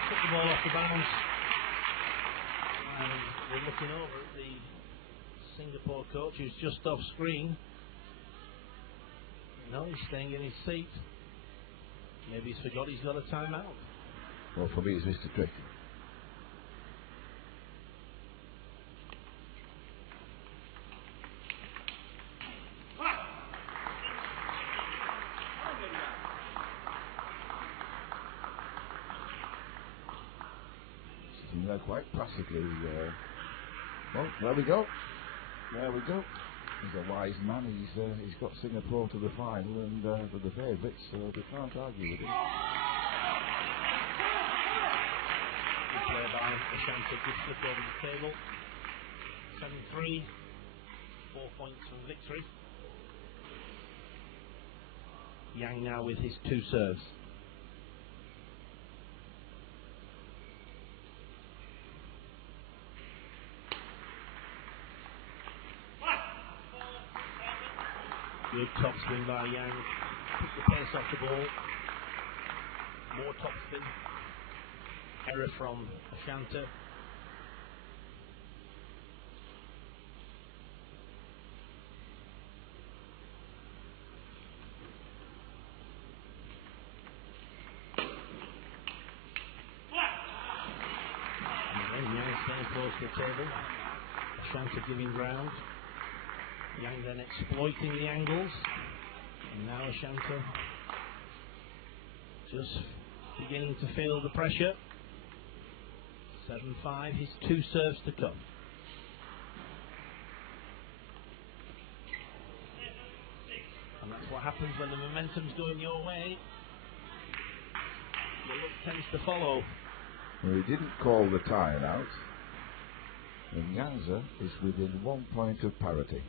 Took the ball off the bounce. And we're looking over at the Singapore coach who's just off screen. No, he's staying in his seat. Maybe he's forgot he's got a timeout. Well, for me, it's Mr. Trick. Sitting there quite placidly. Well, there we go. There we go. He's a wise man. He's got Singapore to the final and they're the favourites, so they can't argue with it. Good play by Ashante. Good flip over the table. 7-3. 4 points from victory. Yang now with his 2 serves. Good topspin by Yang. Took the pace off the ball. More topspin. Error from Ashante. And then Yang staying close to the table. Ashante giving ground. Yang then exploiting the angles. And now Ashante just beginning to feel the pressure. 7-5, his 2 serves to come. And that's what happens when the momentum's going your way. The luck tends to follow. Well, he didn't call the timeout. And Yangza is within 1 point of parity.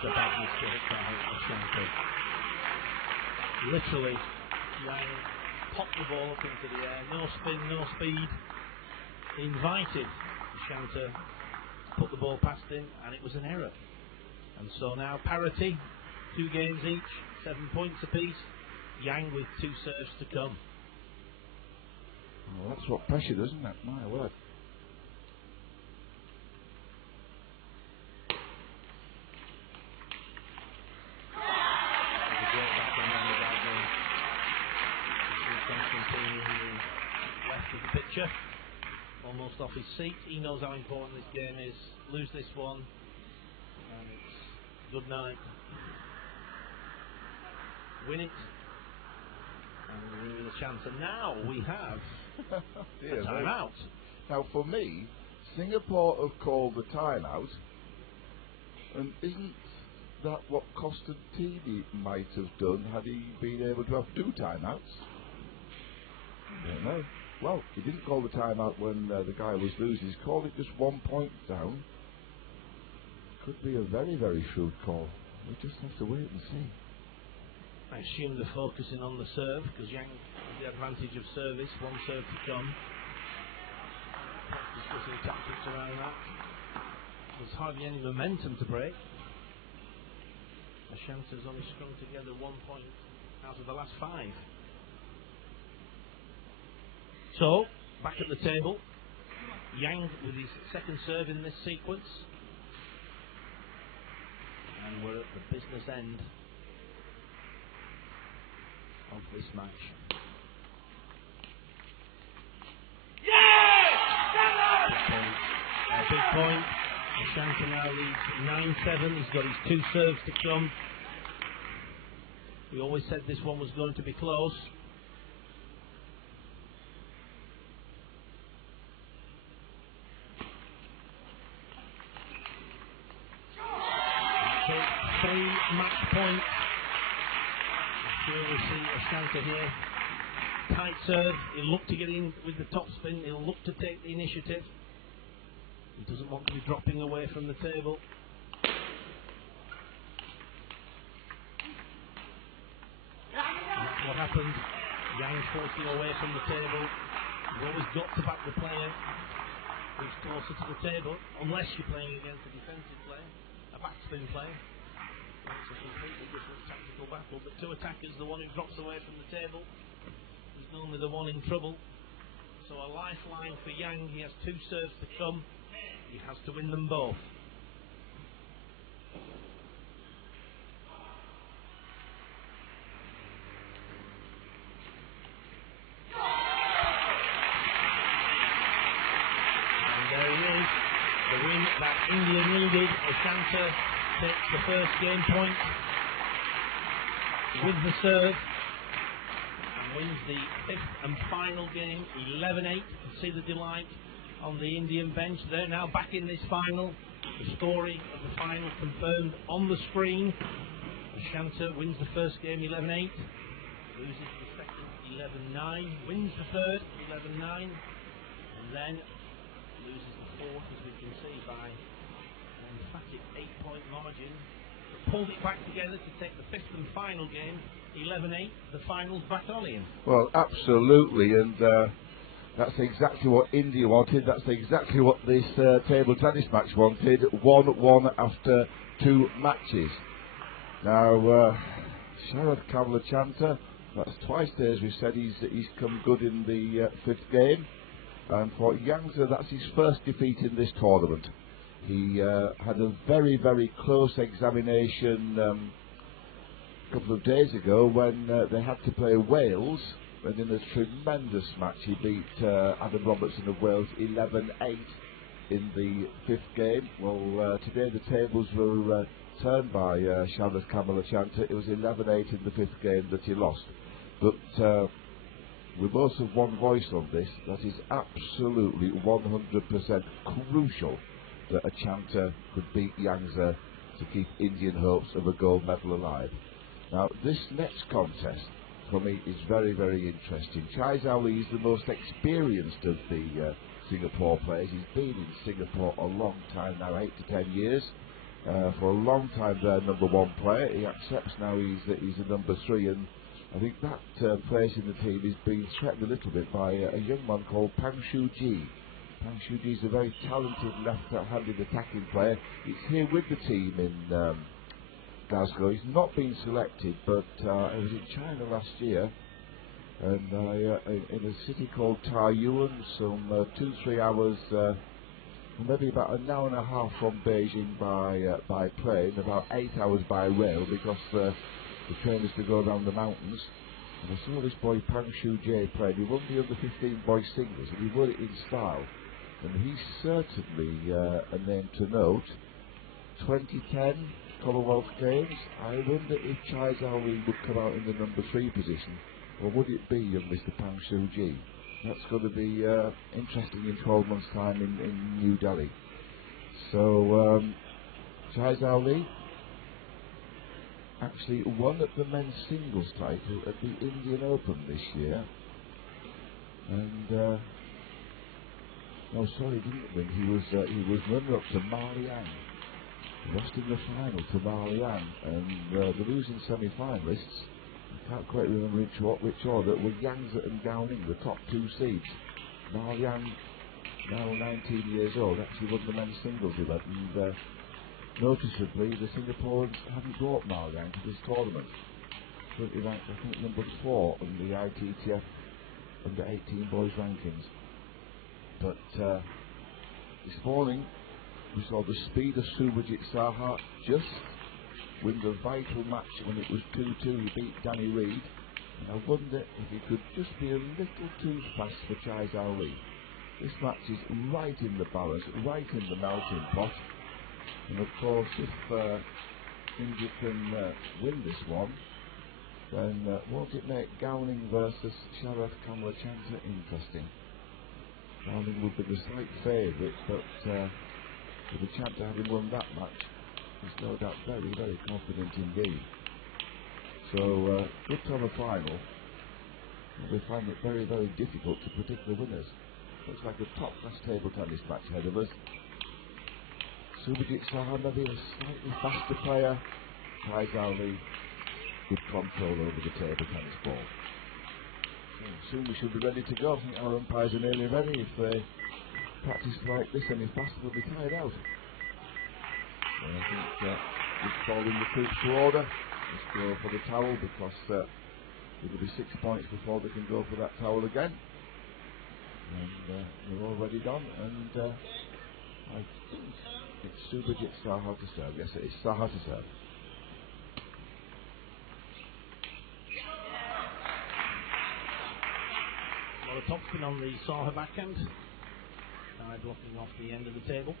A bad mistake by Ashante. Literally, Yang popped the ball up into the air, no spin, no speed, invited Ashante to put the ball past him, and it was an error. And so now parity, 2 games each, 7 points apiece. Yang with 2 serves to come. Well, that's what pressure does, isn't it? My word. Picture, almost off his seat. He knows how important this game is. Lose this one, and it's good night. Win it, and we're with a chance. And now we have a timeout. Now, for me, Singapore have called the timeout, and isn't that what Costantini might have done had he been able to have 2 timeouts? I don't know. Well, he didn't call the timeout when the guy was losing. He's called it just 1 point down. Could be a very, very shrewd call. We just have to wait and see. I assume they're focusing on the serve because Yang has the advantage of service. 1 serve to come. Discussing tactics around that. There's hardly any momentum to break. Ashante's only strung together 1 point out of the last 5. So, back at the table, Yang with his 2nd serve in this sequence. And we're at the business end of this match. Big point. Ashanta now leads 9-7. He's got his 2 serves to come. We always said this one was going to be close. Take 3 match points. I'm sure we'll see Ashanta here. Tight serve. He'll look to get in with the top spin. He'll look to take the initiative. He doesn't want to be dropping away from the table. That's what happened. Yang forcing away from the table. You've always got to back the player who's closer to the table, unless you're playing against a defensive player, a backspin player. That's a completely different tactical battle. But 2 attackers, the one who drops away from the table is normally the one in trouble. So a lifeline for Yang. He has 2 serves to come. He has to win them both. And there he is. The win that India needed. Ashanta takes the first game point with the serve and wins the 5th and final game, 11-8. See the delight on the Indian bench. They're now back in this final. The story of the final confirmed on the screen. Ashanta wins the first game 11-8, loses the second 11-9, wins the third 11-9, and then loses the fourth, as we can see, by an emphatic 8-point margin. But pulled it back together to take the 5th and final game 11-8. The finals back on, Ian. Well, absolutely, and that's exactly what India wanted. That's exactly what this table tennis match wanted. 1-1 after 2 matches. Now, Sharad Kavalachanta, that's twice there, as we said, he's come good in the 5th game. And for Yangza, that's his first defeat in this tournament. He had a very, very close examination a couple of days ago when they had to play Wales. And in a tremendous match, he beat Adam Robertson of Wales 11-8 in the 5th game. Well, today the tables were turned by Sharad Kavalachanta. It was 11-8 in the 5th game that he lost. But we both have one voice on this. That is absolutely 100% crucial that Achanta could beat Yangza to keep Indian hopes of a gold medal alive. Now, this next contest for me is very, very interesting. Chai Zhao Li is the most experienced of the Singapore players. He's been in Singapore a long time now, 8 to 10 years. For a long time their number 1 player. He accepts now he's a number 3, and I think that place in the team is being threatened a little bit by a young man called Pang Shu Ji. Pang Shu Ji is a very talented left-handed attacking player. He's here with the team in Glasgow. He's not been selected, but I was in China last year, and in a city called Taiyuan, some 2-3 hours, maybe about an hour and a half from Beijing by plane, about 8 hours by rail, because the train is to go around the mountains. And I saw this boy Pang Shu Ji play. He won the under-15 boys singles, and he won it in style. And he's certainly a name to note. 2010 Commonwealth Games, I wonder if Chai Zhao Li would come out in the number 3 position, or would it be young Mr. Pang Shu Ji? That's going to be interesting in 12 months' time in New Delhi. So, Chai Zhao Li actually won at the men's singles title at the Indian Open this year. And, no, sorry, he didn't win. He was runner-up to Ma Liang. Lost in the final to Ma Liang, and the losing semi-finalists, I can't quite remember which order, were Yangza and Gao Ning, the top 2 seeds. Ma Liang, now 19 years old, actually won the men's singles event, and noticeably the Singaporeans haven't brought Ma Liang to this tournament. Currently ranked, I think, number 4 on the ITTF under 18 boys rankings. But this morning we saw the speed of Subhajit Saha just win the vital match when it was 2-2. He beat Danny Reid, and I wonder if he could just be a little too fast for Chai Zhao Li. This match is right in the balance, right in the melting pot. And of course, if India can win this one, then won't it make Gowning versus Sharaf Kamlachanta interesting? Gowning would be the slight favourite, but with a chance of having won that match, he's no doubt very, very confident indeed. So, good to have a final. We find it very, very difficult to predict the winners. Looks like a top-class table tennis match ahead of us. Subhajit Saha maybe a slightly faster player. Faisal good control over the table tennis ball. Soon we should be ready to go. I think our umpires are nearly ready. If they practice like this any faster, they'll be tired out. And I think we're calling the troops to order. Let's go for the towel because it'll be 6 points before they can go for that towel again. And we're already done. And I think it's Subhajit Saha to serve. Yes, it is Saha to serve. Well, the topspin on the Saha backhand. Now blocking off the end of the table.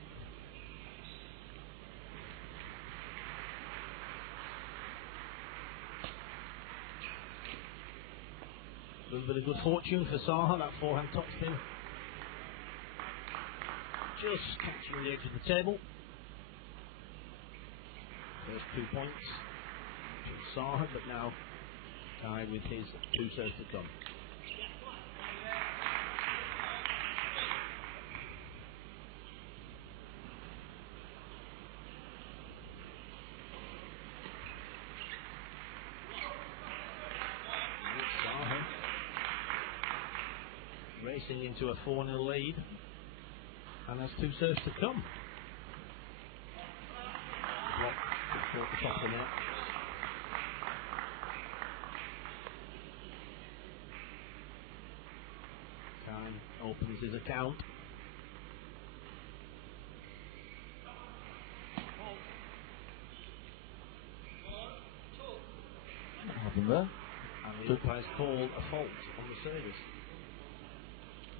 A little bit of good fortune for Saha, that forehand topspin. Just catching the edge of the table. First 2 points to Saha, but now Kai with his 2 serves to come. Saha racing into a 4-0 lead. And has 2 serves to come. Block before the top of the net. Khan opens his account. What happened there? And the umpire's called a fault on the service.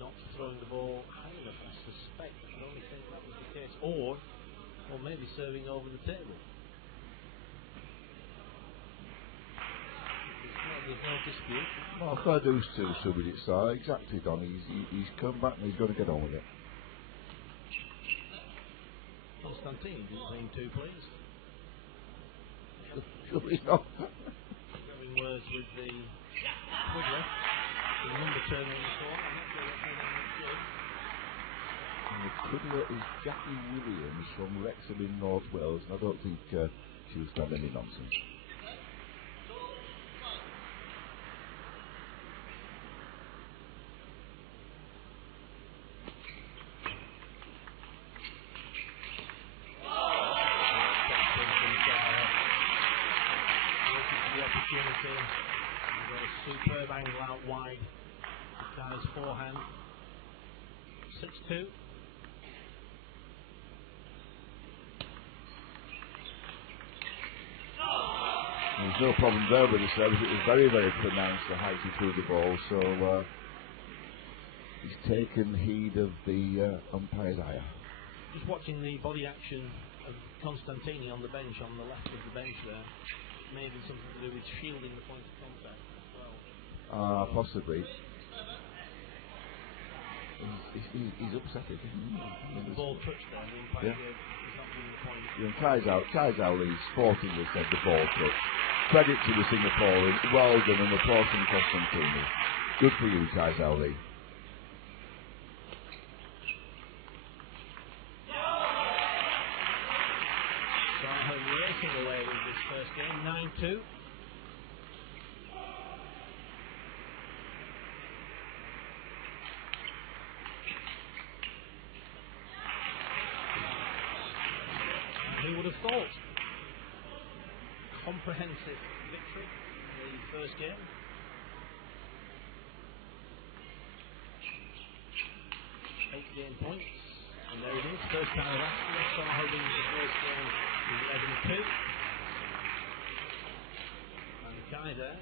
Not throwing the ball high enough, I suspect. I can only think that was the case. Or maybe serving over the table. There's no dispute. Well, fair dues to Subhajit Saha. Exactly, Don. He's come back and he's going to get on with it. Constantine between 2 players. Surely not. Having words with the Twiddler. The number turner in the corner. I'm not sure what that is. And the Twiddler is Jackie Williams from Wrexham in North Wales. I don't think she will stand any nonsense. Superb angle out wide. Guy's forehand. 6-2. There's no problem there with the service. It was very, very pronounced, the height he threw the ball. So he's taken heed of the umpire's ire. Just watching the body action of Constantini on the bench, on the left of the bench there. Maybe something to do with shielding the point of contact as well. Possibly. He's upset it. The ball touched there. The umpire is not giving the point. Kai's Ali sportingly said the ball touched. Credit to the Singaporeans. Well done, and applause from Constantini. Good for you, Kai's Ali. Saha racing away with this first game, 9-2. Who would have thought? Comprehensive victory in the first game. 8 game points. And there it is, first time of action. Saha wins the first game with 11-2. And Kai there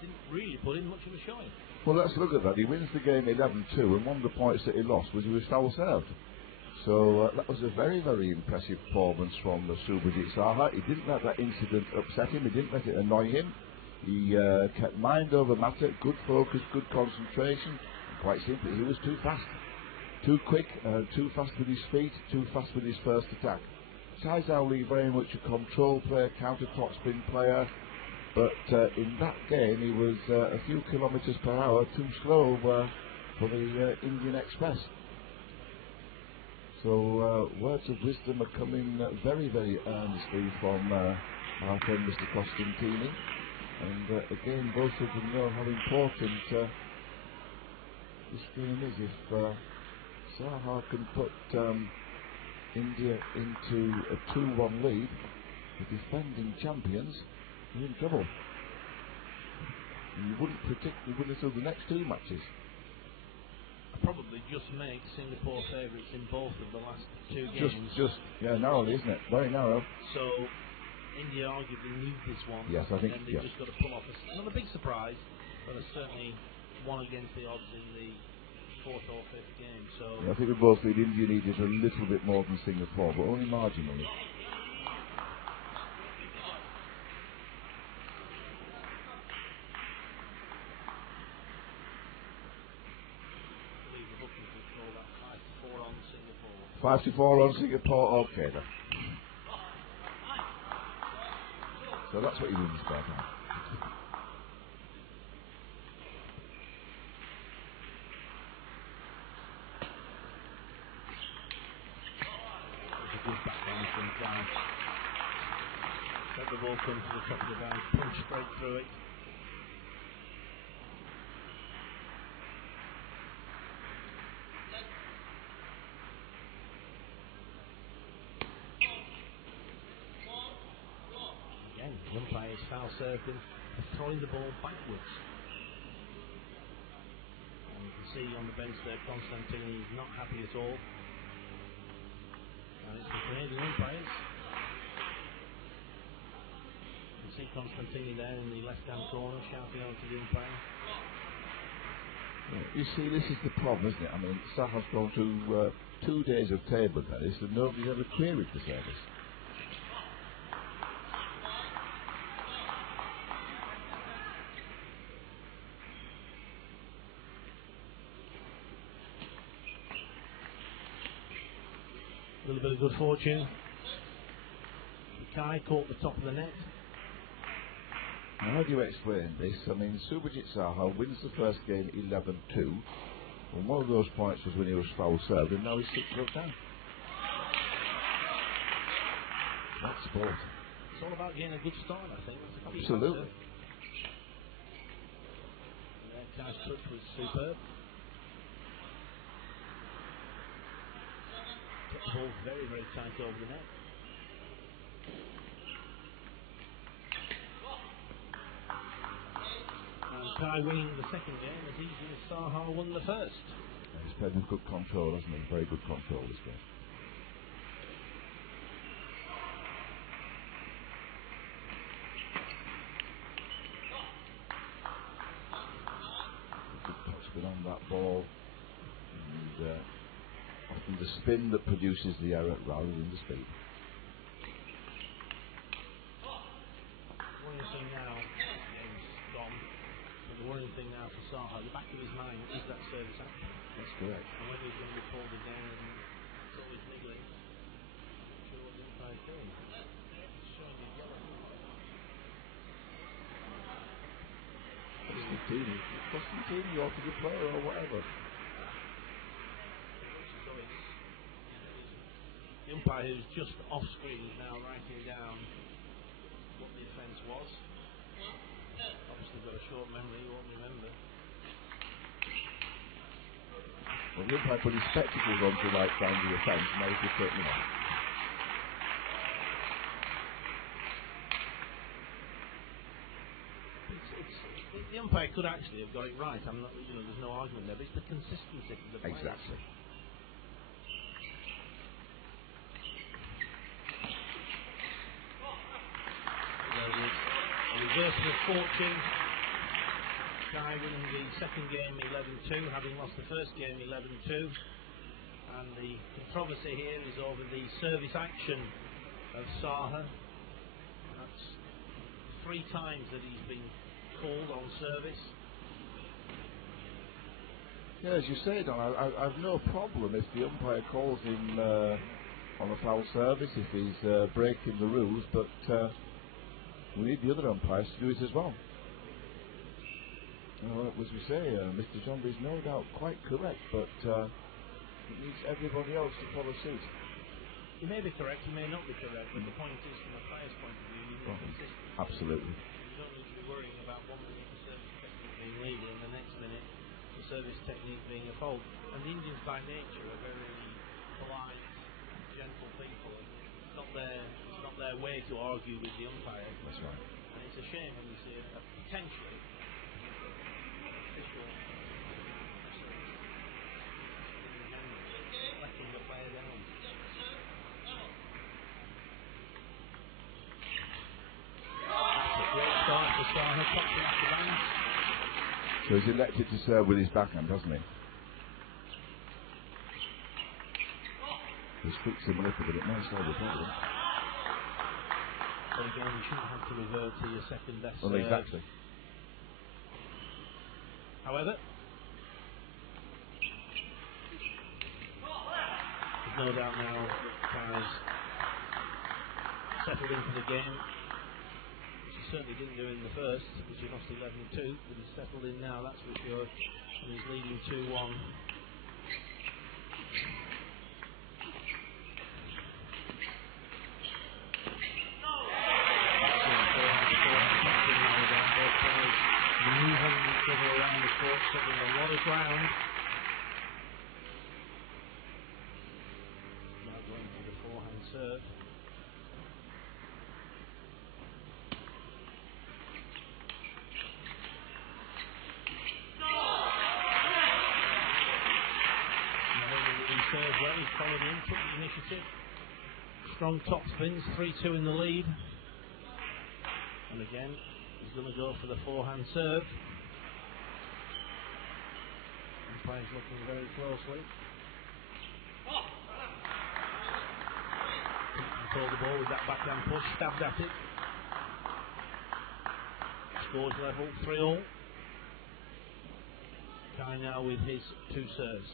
didn't really put in much of a showing. Well, let's look at that. He wins the game 11-2, and one of the points that he lost was he was foul served. So that was a very, very impressive performance from Subhajit Saha. He didn't let that incident upset him. He didn't let it annoy him. He kept mind over matter, good focus, good concentration. And quite simply, he was too fast. Too quick, too fast with his feet, too fast with his first attack. Saizao Lee very much a control player, counter-top spin player. But in that game, he was a few kilometres per hour too slow for the Indian Express. So words of wisdom are coming very, very earnestly from our friend Mr. Costantini. And again, both of them know how important this game is. If Saha can put India into a 2-1 lead, the defending champions are in trouble. And you wouldn't predict the winners of the next two matches. Probably just make Singapore favourites in both of the last two games. Narrowly, isn't it? Very narrow. So India arguably need this one. Yes, I think. And they've just got to pull off not a big surprise, but it's certainly one against the odds in the fourth or fifth game. So I think we both think India needed a little bit more than Singapore, but only marginally. Singapore. 5-4 on Singapore, okay then. So that's what you win spare time. There's a good background from Clive. Let the ball come to the top of the bag, punch straight through it. The umpire is foul served him for throwing the ball backwards. And you can see on the bench there, Constantini is not happy at all. And it's the Canadian umpires. You can see Constantini there in the left-hand corner shouting out to the umpire. You see, this is the problem, isn't it? I mean, Saha's gone through 2 days of table tennis and nobody's ever queried the service. A little bit of good fortune. Kai caught the top of the net. Now, how do you explain this? I mean, Subhajit Saha wins the first game 11-2, and one of those points was when he was foul served, and now he's 6-0 down. That's sport. It's all about getting a good start, I think. Absolutely. Kai's touch was superb. Put the ball very, very tight over the net. And Kai winning the second game as easy as Saha won the first. And he's played with good control, hasn't he? Very good control this game. Good topspin on that ball. And often the spin that produces the error rather than the speed. Worrying thing now, game's gone. But the worrying thing now for Saha, the back of his mind is that service action. That's correct. And when he's going to be pulled again and it's always niggling, I'm sure what the umpire's doing. It's showing you yellow. Costantini or to the player or whatever. The umpire who's just off screen is now writing down what the offence was. Obviously got a short memory, he won't remember. Well, the umpire put his spectacles on to write down the offence, and now he's just taking them off. The umpire could actually have got it right. I'm not, there's no argument there, but it's the consistency of the players. Exactly. A reversal of fortune. Sky winning the second game 11-2, having lost the first game 11-2. And the controversy here is over the service action of Saha. That's 3 times that he's been called on service. Yeah, as you say, Don, I've no problem if the umpire calls him on a foul service, if he's breaking the rules, but we need the other umpires to do it as well. You know, as we say, Mr. Zombie is no doubt quite correct, but it needs everybody else to follow suit. He may be correct, he may not be correct, but the point is, from a player's point of view, you need consistency. Absolutely. You don't need to be worrying about 1 minute the service technique being legal and the next minute the service technique being a fault. And the Indians by nature are very polite, gentle people. It's not their way to argue with the umpire. That's right. And it's a shame when you see a potentially official letting the player down. That's a great start for Saha, top into the bank. So he's elected to serve with his backhand, hasn't he? He's fixed him a little bit, it may solve the problem. But again, you shouldn't have to revert to your second best Well, exactly. However, there's no doubt now that Kai's settled into the game. He certainly didn't do in the first, which he lost 11-2, but he's settled in now, that's for sure, and he's leading 2-1. Maneuvering each other around the court, covering a lot of ground. Now going for the forehand serve. He served well, he's followed in, took the initiative. Strong top spins, 3-2 in the lead. And again, he's going to go for the forehand serve. Umpire's looking very closely. Control the ball with that backhand push, stabbed at it. Scores level, 3-all. Kai now with his 2 serves.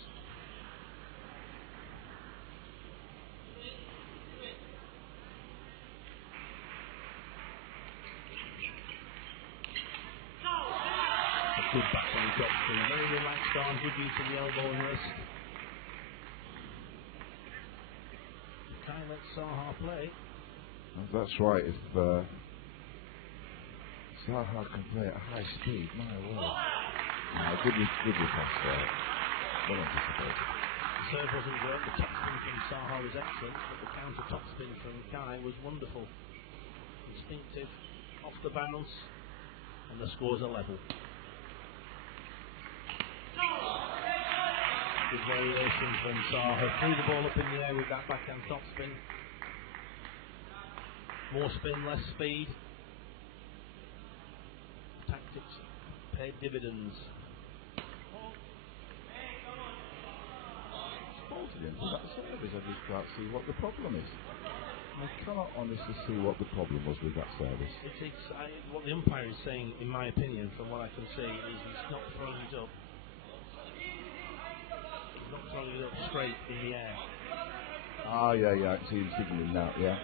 Good backhand drop through, very relaxed arm, good use of the elbow and wrist. Kai lets Saha play. Well, that's right, if Saha can play at high speed, my word. Good pass there. Well anticipated. The serve wasn't great, the top spin from Saha was excellent, but the counter top spin from Kai was wonderful. Instinctive, off the bounce, and the scores are level. Good variation from Saha. Threw the ball up in the air with that backhand top spin. More spin, less speed. Tactics paid dividends. Faulted him for that service. I just can't see what the problem is. I cannot honestly see what the problem was with that service. What the umpire is saying, in my opinion, from what I can see, is he's not throwing it up. Not throwing it up straight in the air. Yeah, I can see him signalling now, yeah.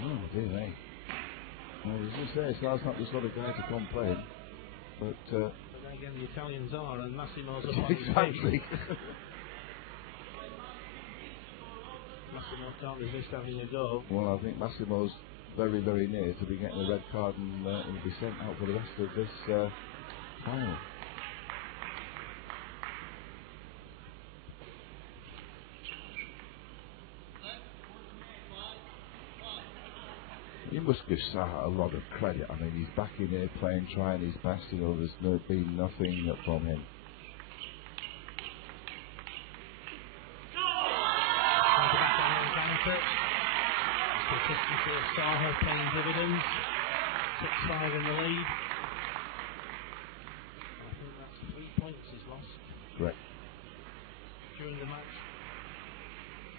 Oh, dear me. Well, as I say, Sal's not the sort of guy to complain, but then again, the Italians are, and Massimo's up on his exactly. Massimo can't resist having a go. Well, I think Massimo's very, very near to be getting a red card and he'll be sent out for the rest of this final. You must give Saha a lot of credit. I mean, he's back in here playing, trying his best. You know, there's been nothing from him. Consistency of Saha paying dividends. 6-5 in the lead. during the match.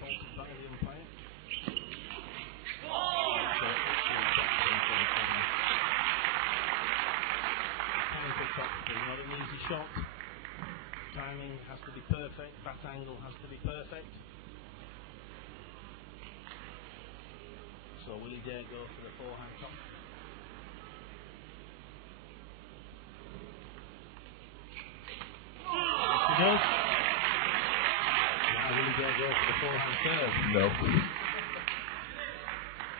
Faulted by the umpire. Not an easy shot. Timing has to be perfect. Bat angle has to be perfect. So will he dare go for the forehand top? Yes, he does. Now will he dare go for the forehand serve? No.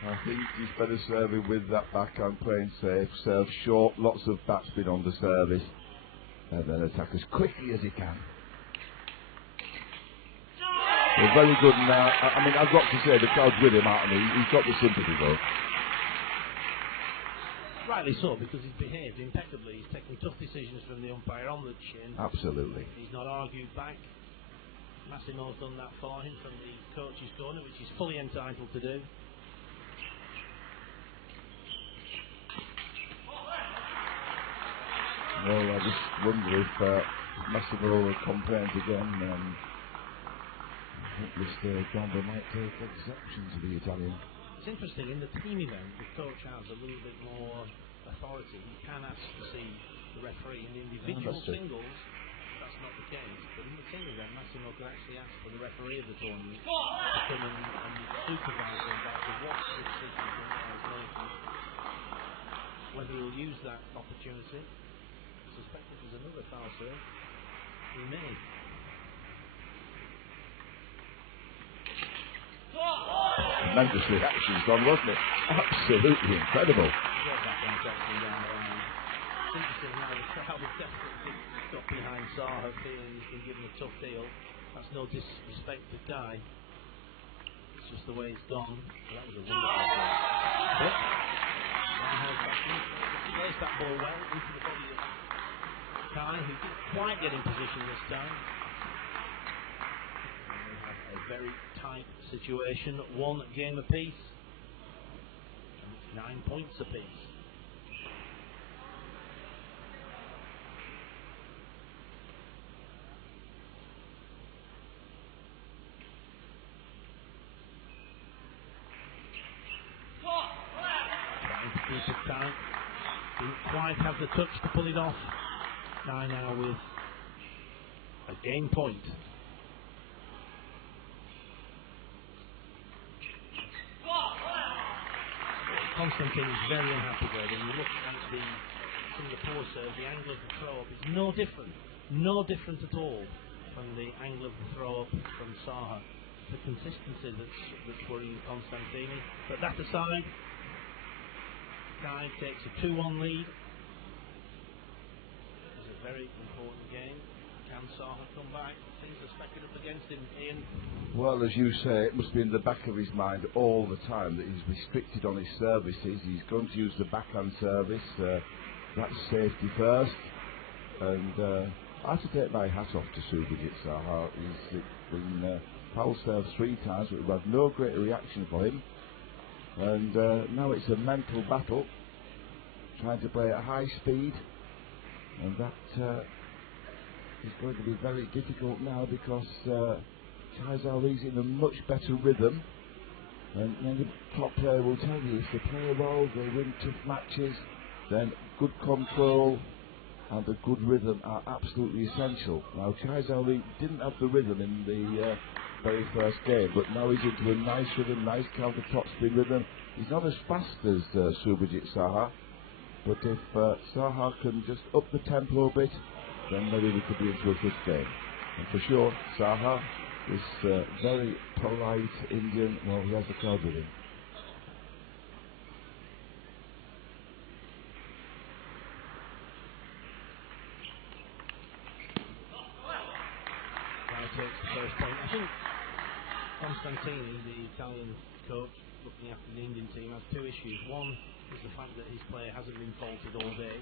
I think he's better serving with that backhand, playing safe, serve short, lots of backspin on the service, and then attack as quickly as he can. They're very good now. I mean, I've got to say, the crowd's with him, aren't they? He's got the sympathy, though. Rightly so, because he's behaved impeccably. He's taken tough decisions from the umpire on the chin. Absolutely. He's not argued back. Massimo's done that for him from the coach's corner, which he's fully entitled to do. Well, I just wonder if Massimo complains again. I think Mr. Gamba might take exception to the Italian. It's interesting, in the team event, the coach has a little bit more authority. He can ask to see the referee. In individual singles, that's not the case. But in the team event, Massimo could actually ask for the referee of the tournament to come and supervise him about to watch the decisions in isolation. Whether he'll use that opportunity, I suspect if there's another foul serve, he may. Tremendous reaction, Don, wasn't it? Absolutely incredible. It's interesting now, the crowd is desperately got behind Zaha, feeling he's been given a tough deal. That's no disrespect to Guy. It's just the way it's gone. So that was a wonderful goal. He plays that ball well into the body of Kai, who didn't quite get in position this time. And we have a very tight situation. One game apiece. And it's 9 points apiece. Time. Didn't quite have the touch to pull it off. Guy now with a game point. Constantine is very unhappy there. When you look at some of the poor serves, the angle of the throw up is no different at all from the angle of the throw up from Zaha. The consistency that's worrying Constantini. But that aside, Guy takes a 2-1 lead. It's a very important game. Can Zaha come back? Things are stacking up against him, Ian. Well, as you say, it must be in the back of his mind all the time that he's restricted on his services. He's going to use the backhand service. That's safety first. And I have to take my hat off to Subhajit Saha. He's been foul served 3 times, but we've had no great reaction for him. And now it's a mental battle, trying to play at high speed, and that is going to be very difficult now because Kaiser's in a much better rhythm. And any top player will tell you, if they play well, they win tough matches, then good control and a good rhythm are absolutely essential. Now Kaiser didn't have the rhythm in the very first game, but now he's into a nice rhythm, nice counter top spin rhythm. He's not as fast as Subhajit Saha, but if Saha can just up the tempo a bit, then maybe we could be into a good game. And for sure, Saha is very polite Indian. Well, he has a crowd with him. Takes the first point. I think Constantini, the Italian coach looking after the Indian team, has 2 issues. One is the fact that his player hasn't been faulted all day.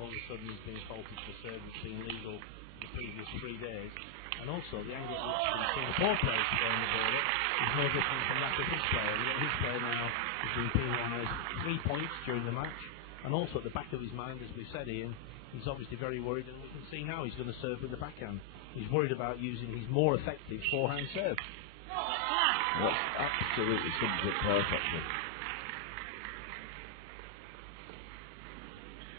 All of a sudden he's been faulted for service being legal the previous 3 days. And also the angle at which the Singapore player is throwing the ball up is no different from that of his player. And yet his player now has been penalised 3 points during the match. And also at the back of his mind, as we said, Ian, he's obviously very worried, and we can see now he's going to serve with the backhand. He's worried about using his more effective forehand serve. That absolutely sums it perfectly.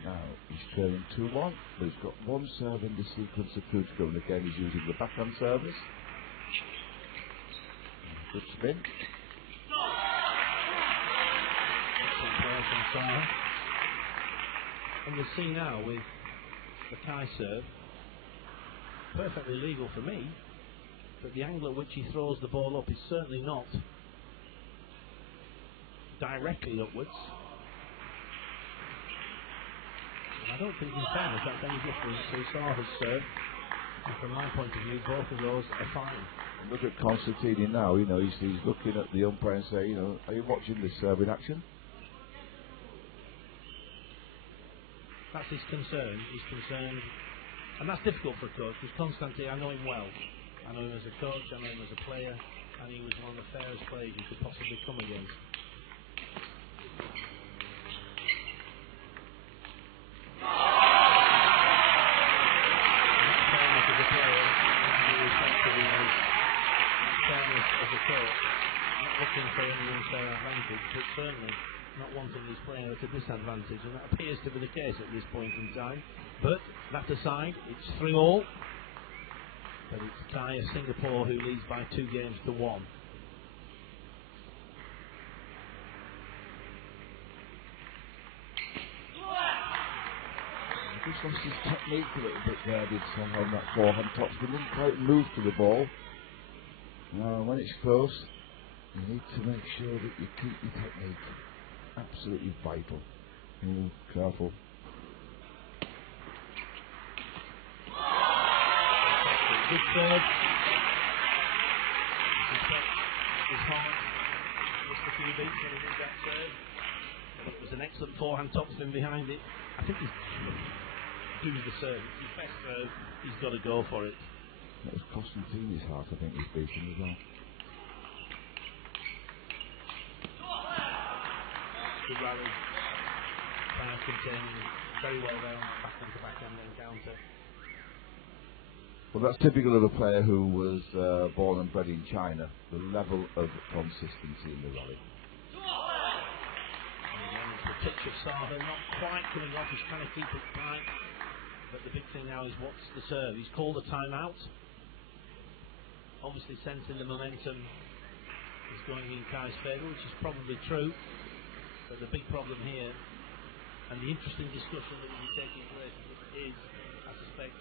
Now, he's trailing 2-1, but he's got one serve in the sequence of two to go, and again he's using the backhand service. Good spin. Excellent play from Saha. And we'll see now with the Kai serve, perfectly legal for me, but the angle at which he throws the ball up is certainly not directly upwards. I don't think in fairness that's any different to Saha's serve. And from my point of view, both of those are fine. Look at Constantini now, you know, he's looking at the umpire and saying, you know, are you watching this serve in action? That's his concern. He's concerned, and that's difficult for a coach, because Constantine, I know him well. I know him as a coach, I know him as a player, and he was one of the fairest players you could possibly come against. For any unfair advantage, but certainly not wanting his player at a disadvantage, and that appears to be the case at this point in time. But that aside, it's 3-all, but it's Kai of Singapore who leads by 2-1. He just lost his technique a little bit there, did Saha on that forehand topspin. Didn't quite move to the ball. Now, when it's close, you need to make sure that you keep your technique. Absolutely vital. Careful. Good serve. His Comtt missed a few beats when he did that serve. It was an excellent forehand topspin behind it. I think he's doing the serve. It's his best serve. He's got to go for it. That was Costantini's heart, I think, he's beating as well. Good rally. Kind of containing very well there on backhand encounter. Well, that's typical of a player who was born and bred in China. The level of consistency in the rally. And again, it's the touch of Saha, not quite coming off. He's trying to keep it tight. But the big thing now is what's the serve. He's called a timeout. Obviously sensing the momentum is going in Kai's favour, which is probably true. But the big problem here, and the interesting discussion that will be taking place is, I suspect,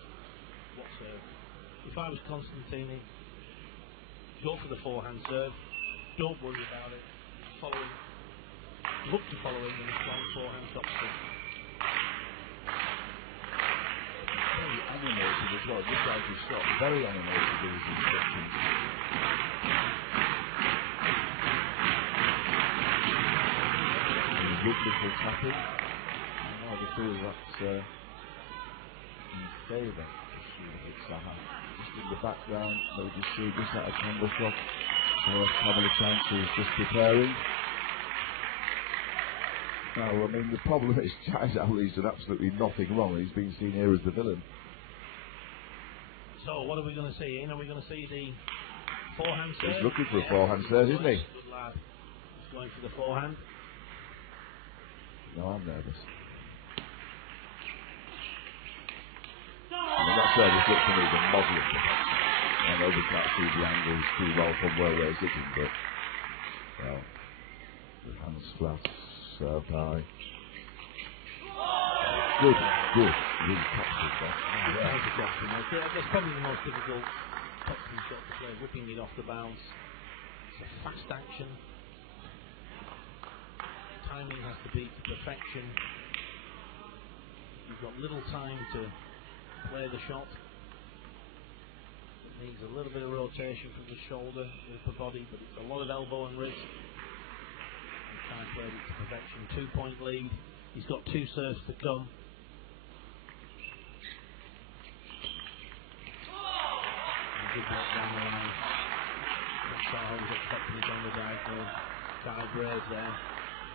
what serve. If I was Constantini, go for the forehand serve, don't worry about it, look to follow him with a strong forehand topspin. Very animated as well, just like his shot, very animated with his instructions. Rhythmical tapping. I rather feel that's in favour of Saha. Just in the background, we just see this at a camera shot. So having a chance, he's just preparing. Now, I mean, the problem is Chai's done absolutely nothing wrong. He's been seen here as the villain. So, what are we going to see? Are we going to see the forehand serve? He's looking for a forehand serve, isn't he? Good lad. He's going for the forehand. No, I'm nervous. I mean, that service looks to me the model of it. I know we can't see the angles too well from where we're sitting, but, well, the hands flat, served high. Good. Really topspin that. That's probably the most difficult topspin shot to play, whipping it off the bounce. It's a fast action. Timing has to be to perfection. You've got little time to play the shot. It needs a little bit of rotation from the shoulder, the upper body, but it's a lot of elbow and wrist. And Kai played it to perfection. 2-point lead. He's got 2 serves to come. And good block down the line. Saha was expecting it on the diagonal. Kai Graves there.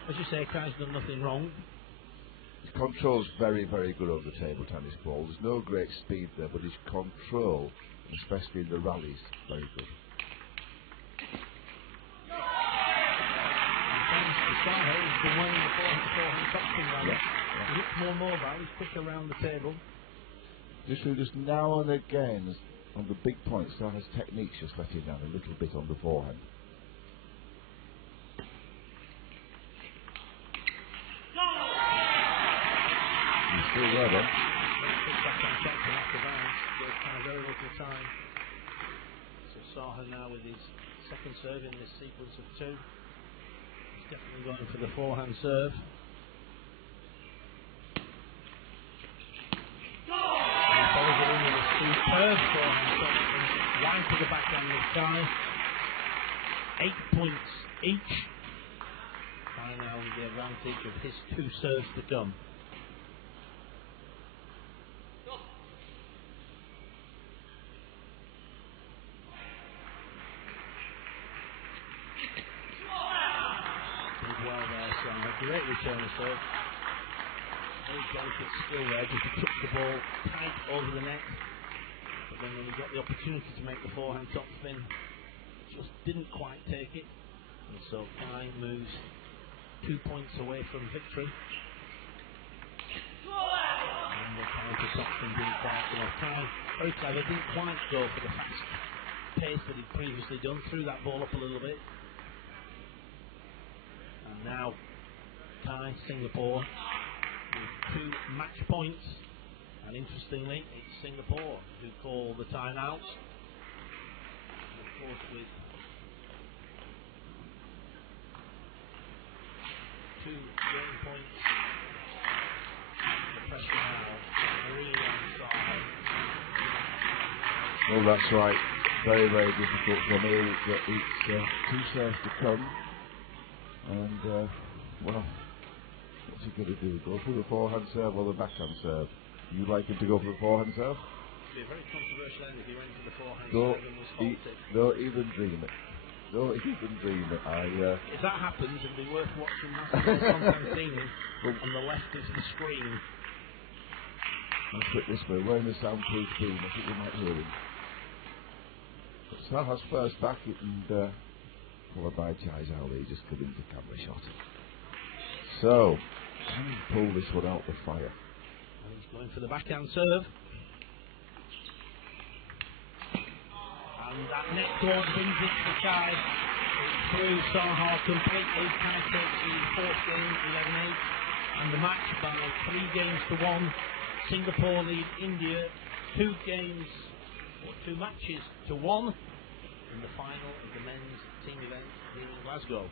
As you say, Kai's done nothing wrong. His control's very, very good over the table tennis ball. There's no great speed there, but his control especially in the rallies. Very good. He's been winning the forehand topspin rally. He looks more mobile, he's quick around the table. Just now and again, on the big points, Saha's technique's just letting down a little bit on the forehand. He's still there then. Back on check from after that. There's kind of very little time. So Saha now with his second serve in this sequence of two. He's definitely going for the forehand serve. And he follows it in with a superb forehand serve. Wide to the backhand this time. 8 points each. Kai now with the advantage of his two serves to come. Great return of serve. Very delicate skill there, just to touch the ball tight over the net. But then when he got the opportunity to make the forehand topspin, just didn't quite take it. And so Kai moves 2 points away from victory. And the counter topspin didn't quite go. Kai, very clever, didn't quite go for the fast pace that he'd previously done. Threw that ball up a little bit. And now Kai, Singapore, with 2 match points, and interestingly, it's Singapore who call the timeouts. Of course, with 2 game points, the pressure now really on Saha. Well, that's right. Very, very difficult for me. It's 2 serves to come, and well. What's he going to do? Go for the forehand serve or the backhand serve? You like him to go for the forehand serve? It would be a very controversial end if he went for the forehand serve and was halted. Don't even dream it. Don't even dream it. If that happens, it'll be worth watching Constantine on the left of the screen. Let's put it this way, we're in the soundproof room, I think we might hear him. But Saha's first back, and followed by Chai Zhao, just come into camera shot. So, can he pull this one out the fire? And he's going for the backhand serve. And that net cord brings it to Kai. It's through Saha completely. Kai takes the fourth game, 11-8. And the match by 3 games to 1. Singapore lead India 2 matches to 1 in the final of the men's team event in Glasgow.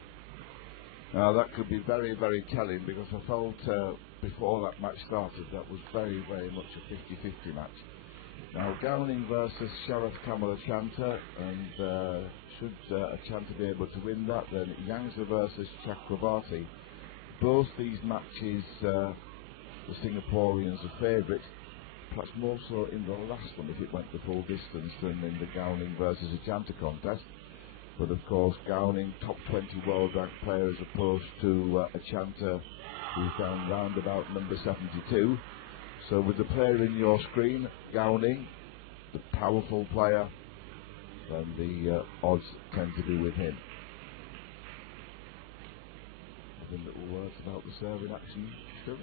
Now that could be very, very telling, because I felt before that match started that was very, very much a 50-50 match. Now Gowning versus Sharaf Kamal Achanta, and should Achanta be able to win that, then Yangza versus Chakrabarti. Both these matches, the Singaporeans are favourite, perhaps more so in the last one if it went the full distance than in the Gowning versus Achanta contest. But of course, Gowning, top 20 world ranked player, as opposed to Achanta, who's down round about number 72. So with the player in your screen, Gowning, the powerful player, then the odds tend to be with him. A little words about the serving action, sure.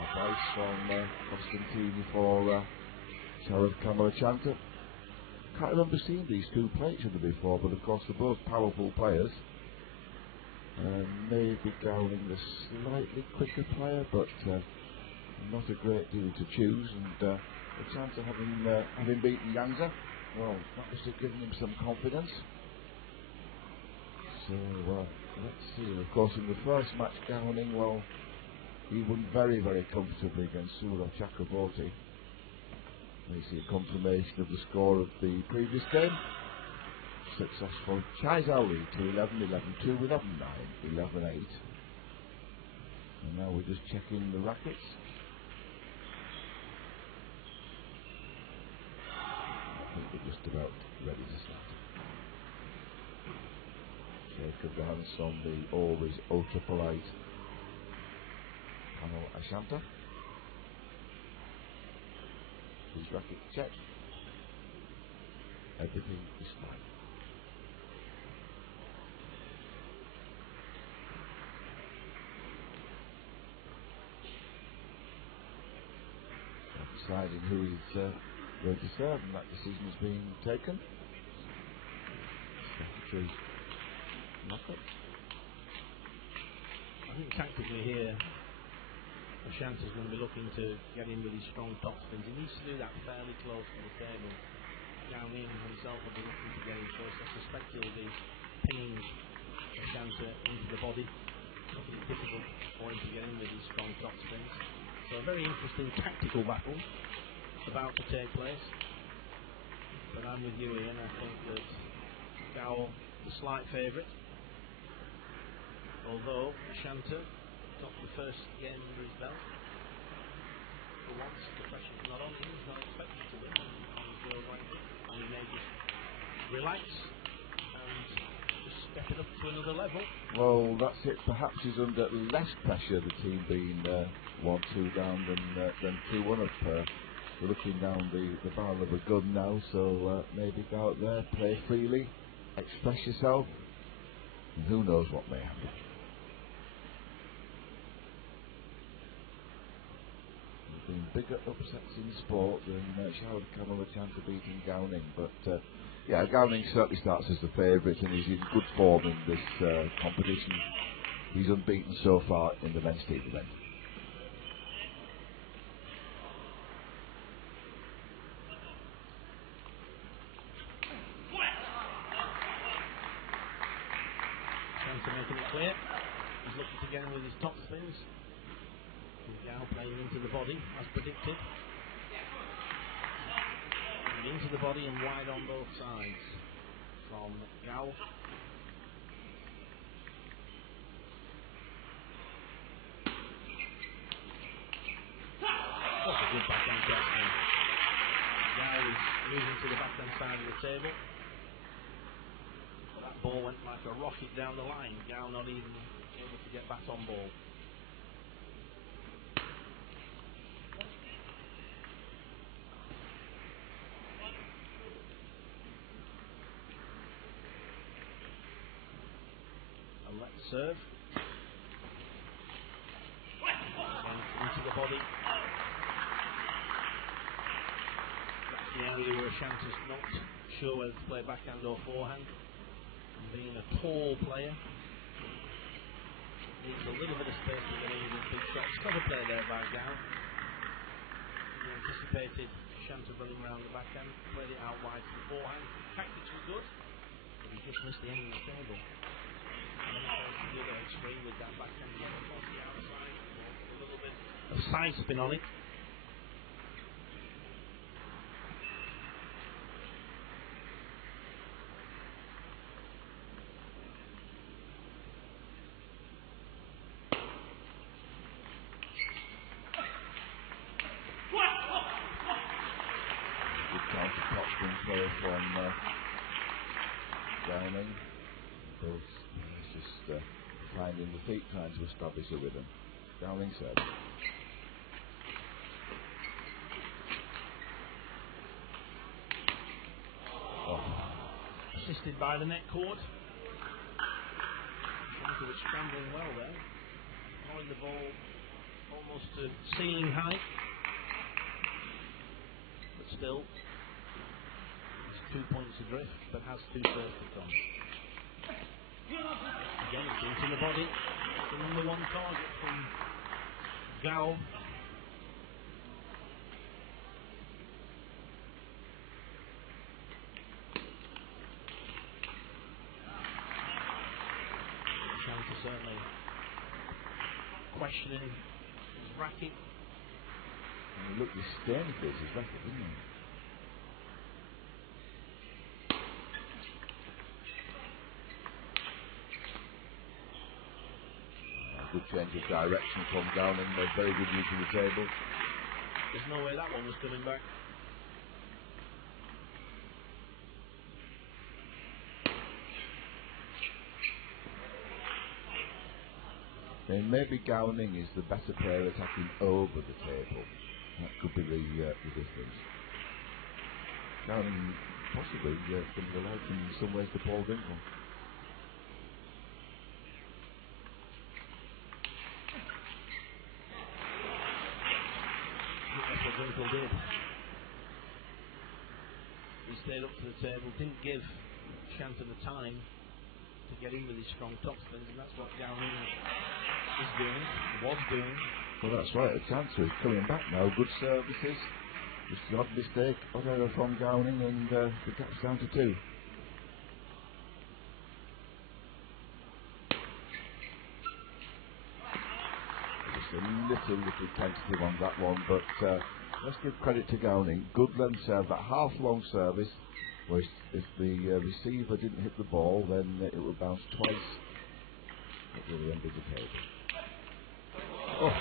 Advice from Constantine for Sharaf Kamal Achanta. Can't remember seeing these 2 play each other before, but of course they're both powerful players. Maybe Gowning the slightly quicker player, but not a great deal to choose. And a chance of having beaten Yangza, well, that must have given him some confidence. So let's see. Of course, in the first match, Gowning, well, he won very, very comfortably against Surab Chakraborty. We see a confirmation of the score of the previous game. Successful. Chai Zhao to 11-11, 2 11-9, 11-8. And now we're just checking the rackets. I think we're just about ready to start. Shake of the hands on the always ultra polite Kamal Achanta. His racket check. everything is fine. Deciding who is going to serve, and that decision is being taken. Knock-up. I think tactically here, Ashanta's going to be looking to get in with his strong top spins. He needs to do that fairly close to the table. Down in himself will be looking to get in first. I suspect he'll be pinging Ashanta into the body. Making it difficult for him to get in with his strong top spins. So a very interesting tactical battle about to take place. But I'm with you, Ian. I think that Gao, the slight favourite. Although Ashanta got the first game under his belt. For once, the pressure's not on him. He's not expected to win on his world ranking. And he may just relax and just step it up to another level. Well, that's it. Perhaps he's under less pressure, the team being 1-2 down than 2-1 up. We're looking down the barrel of a gun now, so maybe go out there, play freely, express yourself, and who knows what may happen. Been bigger upsets in sport than Shao Camel a chance of beating Gowning, but yeah, Gowning certainly starts as the favourite and he's in good form in this competition. He's unbeaten so far in the men's team event. Shanta making it clear. He's looking to get in with his top spins. Gao playing into the body, as predicted. And into the body and wide on both sides from Gao. What a good backhand gesture. Gao is moving to the backhand side of the table. That ball went like a rocket down the line. Gao not even able to get back on ball. Serve. Into the body. That's the area where Ashanta's not sure whether to play backhand or forehand. And being a tall player, needs a little bit of space to get in with big shots. Clever play there by Gao. He anticipated Ashanta running around the backhand, played it out wide to the forehand. Tactics were good, but he just missed the end of the table. The other extreme with that backhand again across the outside, a little bit of side spin on it. Good counter top spin play from Downing. Both just finding the feet, trying to establish a rhythm. Downing serve. Assisted by the net cord. Shanta was scrambling well there. Throwing the ball almost to ceiling height. But still, it's 2 points adrift, but has 2 serves to come. Again, it's into the body. The number 1 target from Gao. Shanta certainly questioning his racket. And he looked disdainful for his racket, didn't he? Good change of direction from Downing, made very good use of the table. There's no way that one was coming back. Then maybe Gowning is the better player attacking over the table. That could be the difference. Gowning possibly similar like in some ways to Paul Dinkle. That's what Dinkle did. He stayed up to the table, didn't give Shanter the time to get in with his strong topspins, and that's what Gowning was doing. Well, that's right. The chancer is coming back now. Good services. Just an odd mistake, odd error from Gowning, and the gap's down to 2. Just a little tentative on that one, but let's give credit to Gowning. Good length serve, that half-long service, where if the receiver didn't hit the ball, then it would bounce twice at the end of the table. Oh.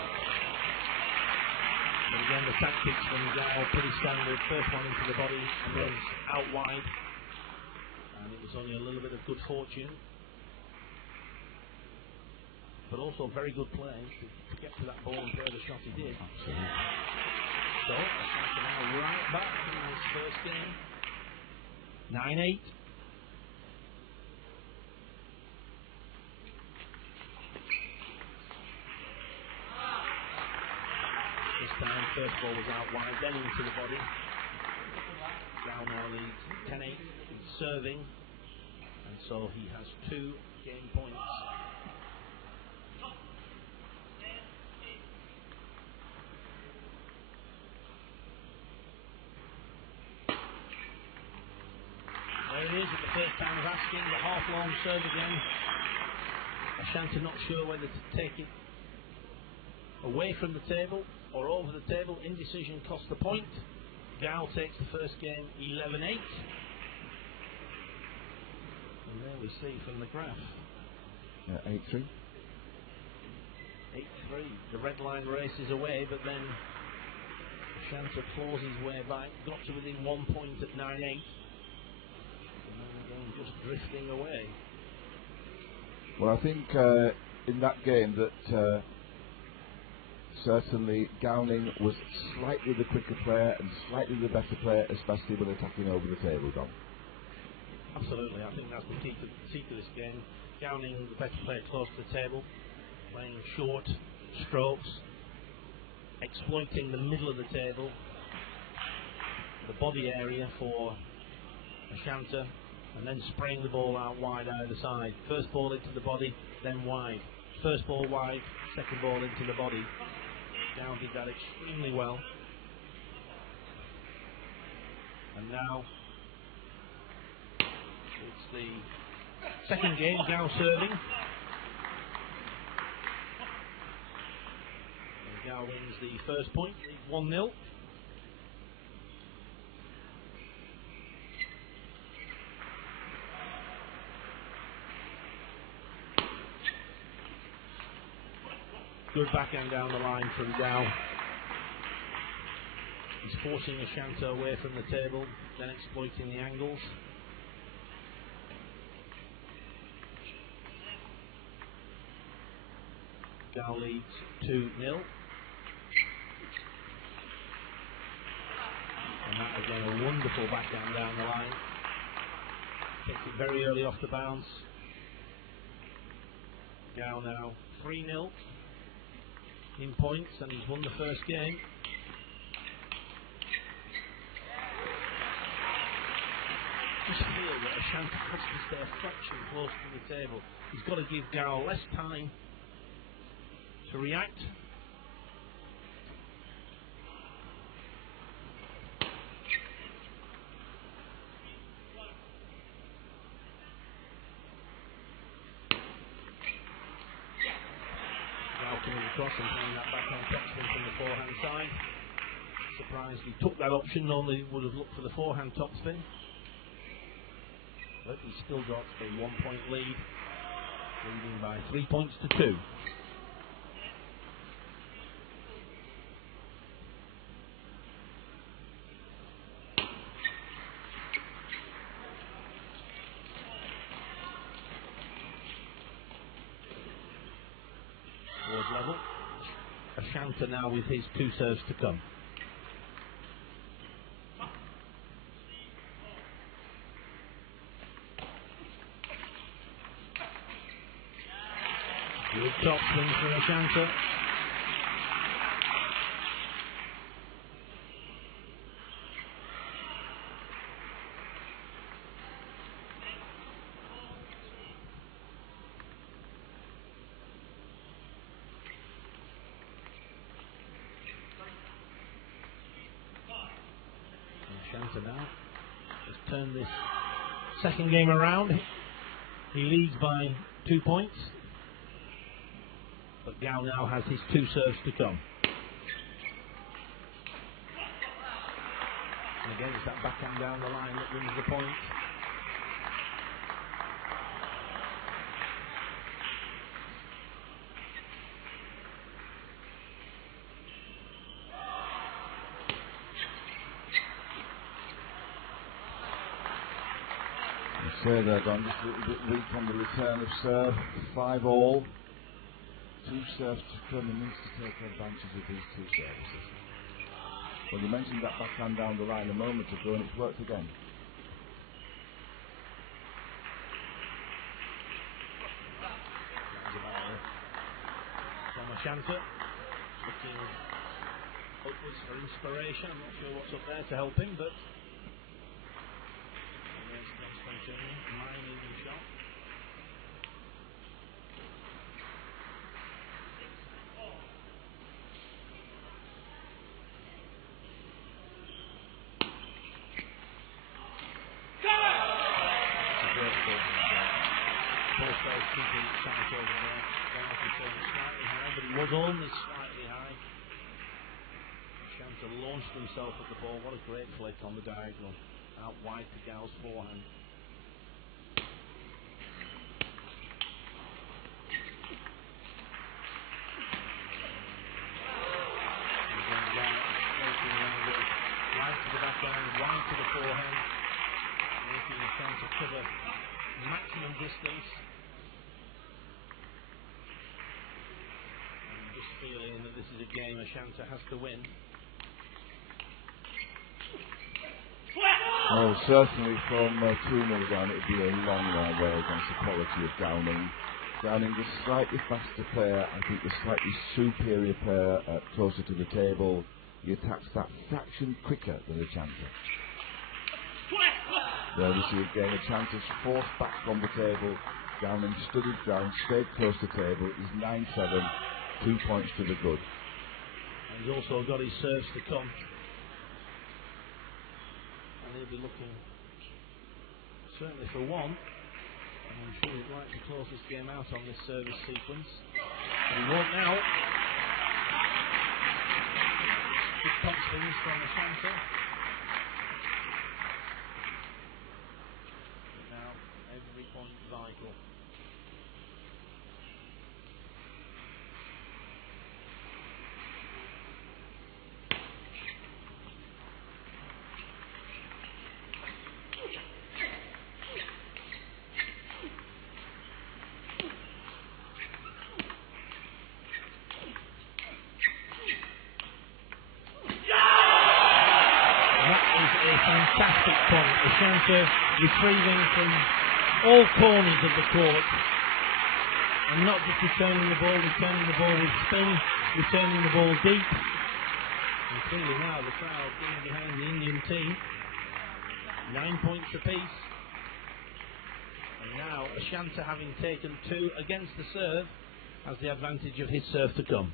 And again, the tactics from Gow pretty standard. First one into the body and then out wide. And it was only a little bit of good fortune. But also very good play to get to that ball and play the shot he did. Absolutely. So, now right back in this first game. 9-8. This time, first ball was out wide, then into the body. Down now leads 10-8 in serving, and so he has 2 game points. There it is at the first time of asking, the half-long serve again. Ashanti not sure whether to take it away from the table or over the table. Indecision cost the point. Gow takes the first game 11-8. And there we see from the graph. 8-3. 8-3. The red line races away, but then Ashanti claws his way back. Got to within 1 point at 9-8. And then again just drifting away. Well, I think in that game that certainly Gowning was slightly the quicker player and slightly the better player, especially when attacking over the table, Dom. Absolutely, I think that's the key to this game. Gowning, the better player close to the table, playing short strokes, exploiting the middle of the table, the body area for Ashanti, and then spraying the ball out wide either side. First ball into the body, then wide. First ball wide, second ball into the body. Gow did that extremely well. And now it's the second game, Gow serving. And Gow wins the first point, 1-0. Good backhand down the line from Gow. He's forcing Ashanti away from the table, then exploiting the angles. Gow leads 2-0. And that again, a wonderful backhand down the line. Takes it very early off the bounce. Gow now 3-0 in points, and he's won the first game. Just feel that Ashanti has to stay a fraction close to the table. He's got to give Gow less time to react. Across and playing that backhand topspin from the forehand side. Surprised he took that option, normally would have looked for the forehand topspin. But he's still got a 1 point lead, leading by 3 points to 2. Level. Ashanti now with his 2 serves to come. Good top spin from Ashanta. Ashanta now has turned this second game around. He leads by 2 points. But Gao now has his 2 serves to come. And again, it's that backhand down the line that wins the point. So they're gone just a little bit weak on the return of serve. 5-all. 2 serves to come, and needs to take advantage of these 2 services. Well, you mentioned that backhand down the line a moment ago, and it's worked again. From Ashanta, looking upwards for inspiration. I'm not sure what's up there to help him, but there's Constantine, mining the shot. Was only slightly high. Ashanta launched himself at the ball. What a great flick on the diagonal. Out wide to Gao's forehand. Wide to the backhand, wide to the forehand. Making a chance to cover maximum distance. Feeling that this is a game Ashanta has to win. Oh, certainly from 2-0 down, it would be a long, long way against the quality of Downing. Downing is a slightly faster player, I think a slightly superior player closer to the table. He attacks that fraction quicker than Ashanta. There we see again, Ashanta's forced back from the table. Downing stood his ground, stayed close to the table. He's 9-7. 2 points to the good. And he's also got his serves to come. And he'll be looking certainly for one. And I'm sure he'd like to close this game out on this service sequence. But he won't now. Good top spins from Ashanta. But now every point vital. Fantastic point. Ashanta retrieving from all corners of the court. And not just returning the ball with spin, returning the ball deep. And clearly now the crowd getting behind the Indian team. 9 points apiece. And now Ashanta, having taken 2 against the serve, has the advantage of his serve to come.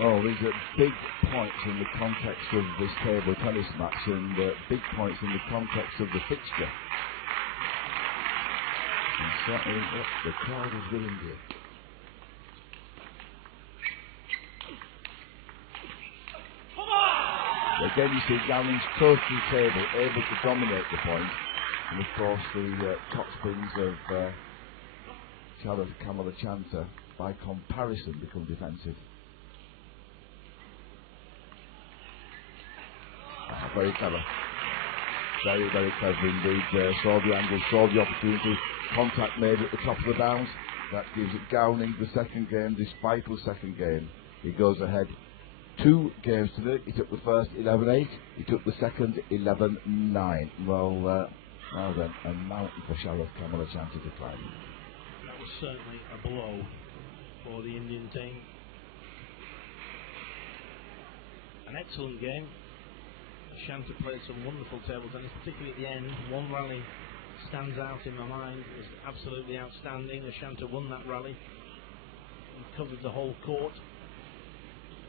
Oh, these are big points in the context of this table tennis match, and big points in the context of the fixture. And certainly the crowd is willing here. Again, you see Downing's close to the table, able to dominate the point, and of course the top spins of Kamala Chanta, by comparison, become defensive. Very clever. Very, very clever indeed. Saw the angle, saw the opportunity. Contact made at the top of the bounce. That gives it Downing the second game, this vital second game. He goes ahead 2 games to do. He took the first 11-8. He took the second 11-9. Well, now then, a mountain for Sharath Kamalachanti to climb. That was certainly a blow for the Indian team. An excellent game. Shanta played some wonderful table tennis, particularly at the end. One rally stands out in my mind. It was absolutely outstanding. Shanta won that rally. He covered the whole court.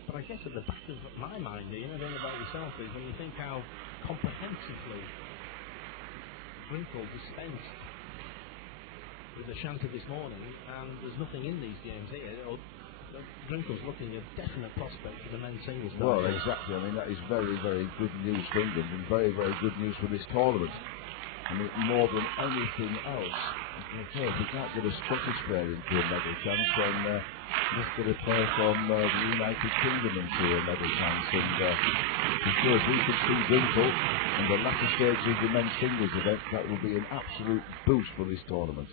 But I guess at the back of my mind, Ian, I don't know about yourself, is when you think how comprehensively Drinkle dispensed with Shanta this morning, and there's nothing in these games here. Drinkle's looking a definite prospect for the men's singles. Well, exactly. I mean, that is very, very good news for England and very, very good news for this tournament. I mean, more than anything else, okay, if we can't get a Scottish player into a medal chance, then let's get a player from the United Kingdom into a medal chance. And of course, we could see Drinkle in the latter stages of the men's singles event. That will be an absolute boost for this tournament.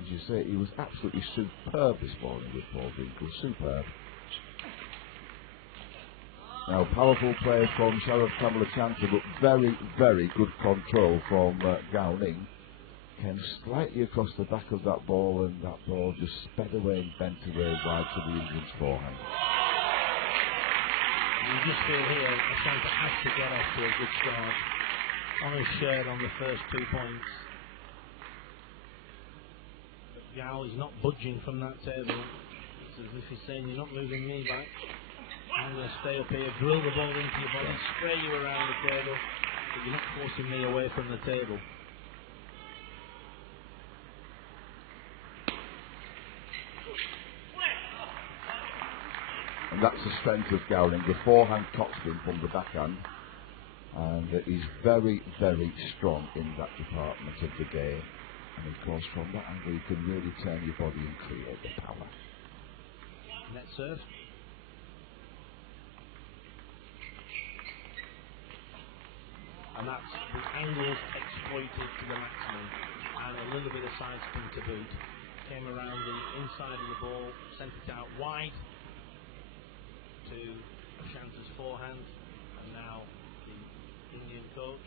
As you say, he was absolutely superb this morning with Paul Drinkle. Superb. Now, powerful play from Sharath Kamalachanti, but very, very good control from Gao Ning. Came slightly across the back of that ball, and that ball just sped away and bent away wide to the Indians' forehand. You just feel here, Shanta has to get off to a good start. Honours shared on the first 2 points. But Gao is not budging from that table. It's as if he's saying, you're not moving me back. I'm going to stay up here, drill the ball into your body, spray you around the table, but you're not forcing me away from the table. And that's the strength of Gowling, the forehand topspin from the backhand, and he's very, very strong in that department of the game. And of course, from that angle, you can really turn your body and create the power. Net serve. And that's the angles exploited to the maximum, and a little bit of side spin to boot. Came around the inside of the ball, sent it out wide to Shanta's forehand, and now the Indian coach,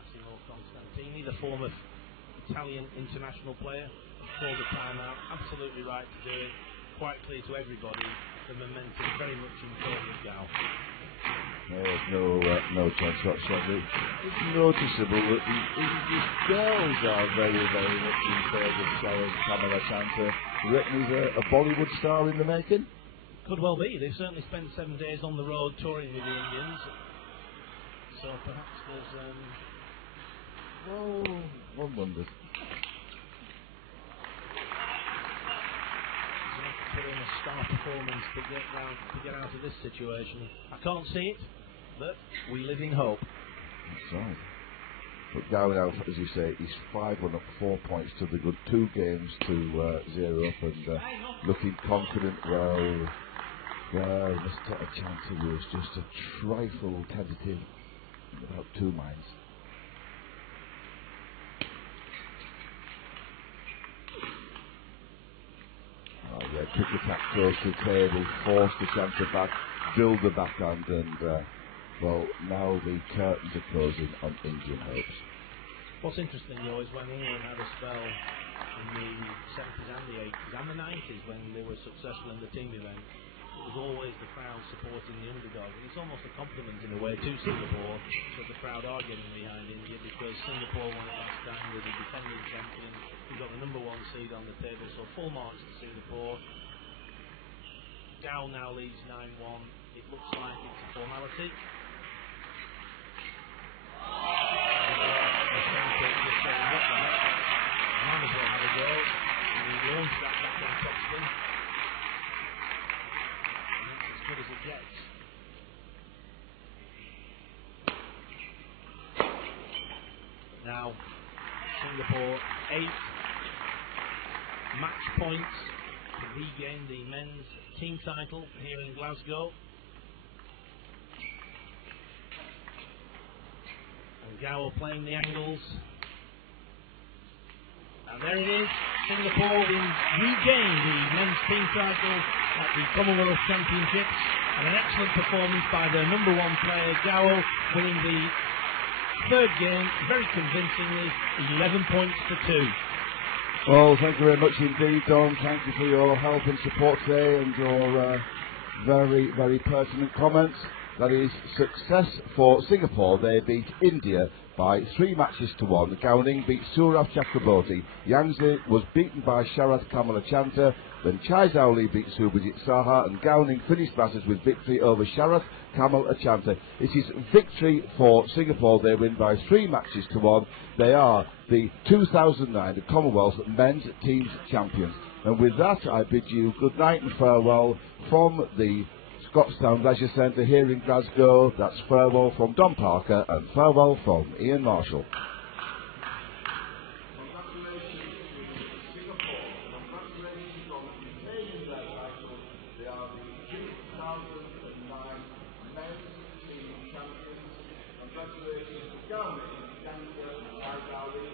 Massimo Constantini, the former Italian international player, called the timeout. Absolutely right to do it. Quite clear to everybody, the momentum very much in favour of Gao. There's no chance whatsoever. It's noticeable that the English girls are very, very much in favour of Sharath Kamalachanti. You reckon he's a Bollywood star in the making? Could well be. They've certainly spent 7 days on the road touring with the Indians. So perhaps there's... Oh, one wonders. Put in a star performance to get out of this situation. I can't see it, but we live in hope. That's right. But Gao now, as you say, he's 5-1 up, 4 points to the good, 2 games to 0 up, and looking confident. Well, Mr. Achanti was just a trifle tentative, about 2 minds. Quick attack close to the table, force the Shanta back, build the backhand, and well, now the curtains are closing on Indian hopes. What's interesting though is when England had a spell in the 70s and the 80s and the 90s when they were successful in the team event, it was always the crowd supporting the underdog. And it's almost a compliment in a way to Singapore that the crowd are getting behind India, because Singapore won it last time with the defending champion. We've got the number 1 seed on the table, so full marks to Singapore. Gao now leads 9-1. It looks like it's a formality. Might as well have a go. And he launched that back on top spin. And it's as good as it gets. Now, Singapore 8 match points to regain the men's team title here in Glasgow. And Gao playing the angles. And there it is. Singapore regained the men's team title at the Commonwealth Championships, and an excellent performance by their number one player, Gowell, winning the third game very convincingly, 11 points to 2. Well, thank you very much indeed, Don. Thank you for your help and support today and your very, very pertinent comments. That is success for Singapore. They beat India by 3 matches to 1. Gowning beat Surab Chakraborty. Yangtze was beaten by Sharath Kamalachanta. Then Chai Zhao Li beat Subhajit Saha, and Gowning finished matters with victory over Sharath Kamal Achanta. It is victory for Singapore. They win by 3 matches to 1. They are the 2009 Commonwealth Men's Teams Champions. And with that, I bid you good night and farewell from the Scottstown Leisure Centre here in Glasgow. That's farewell from Don Parker and farewell from Ian Marshall. Congratulations to Gowning, Yangtze, Chai Zhao Li,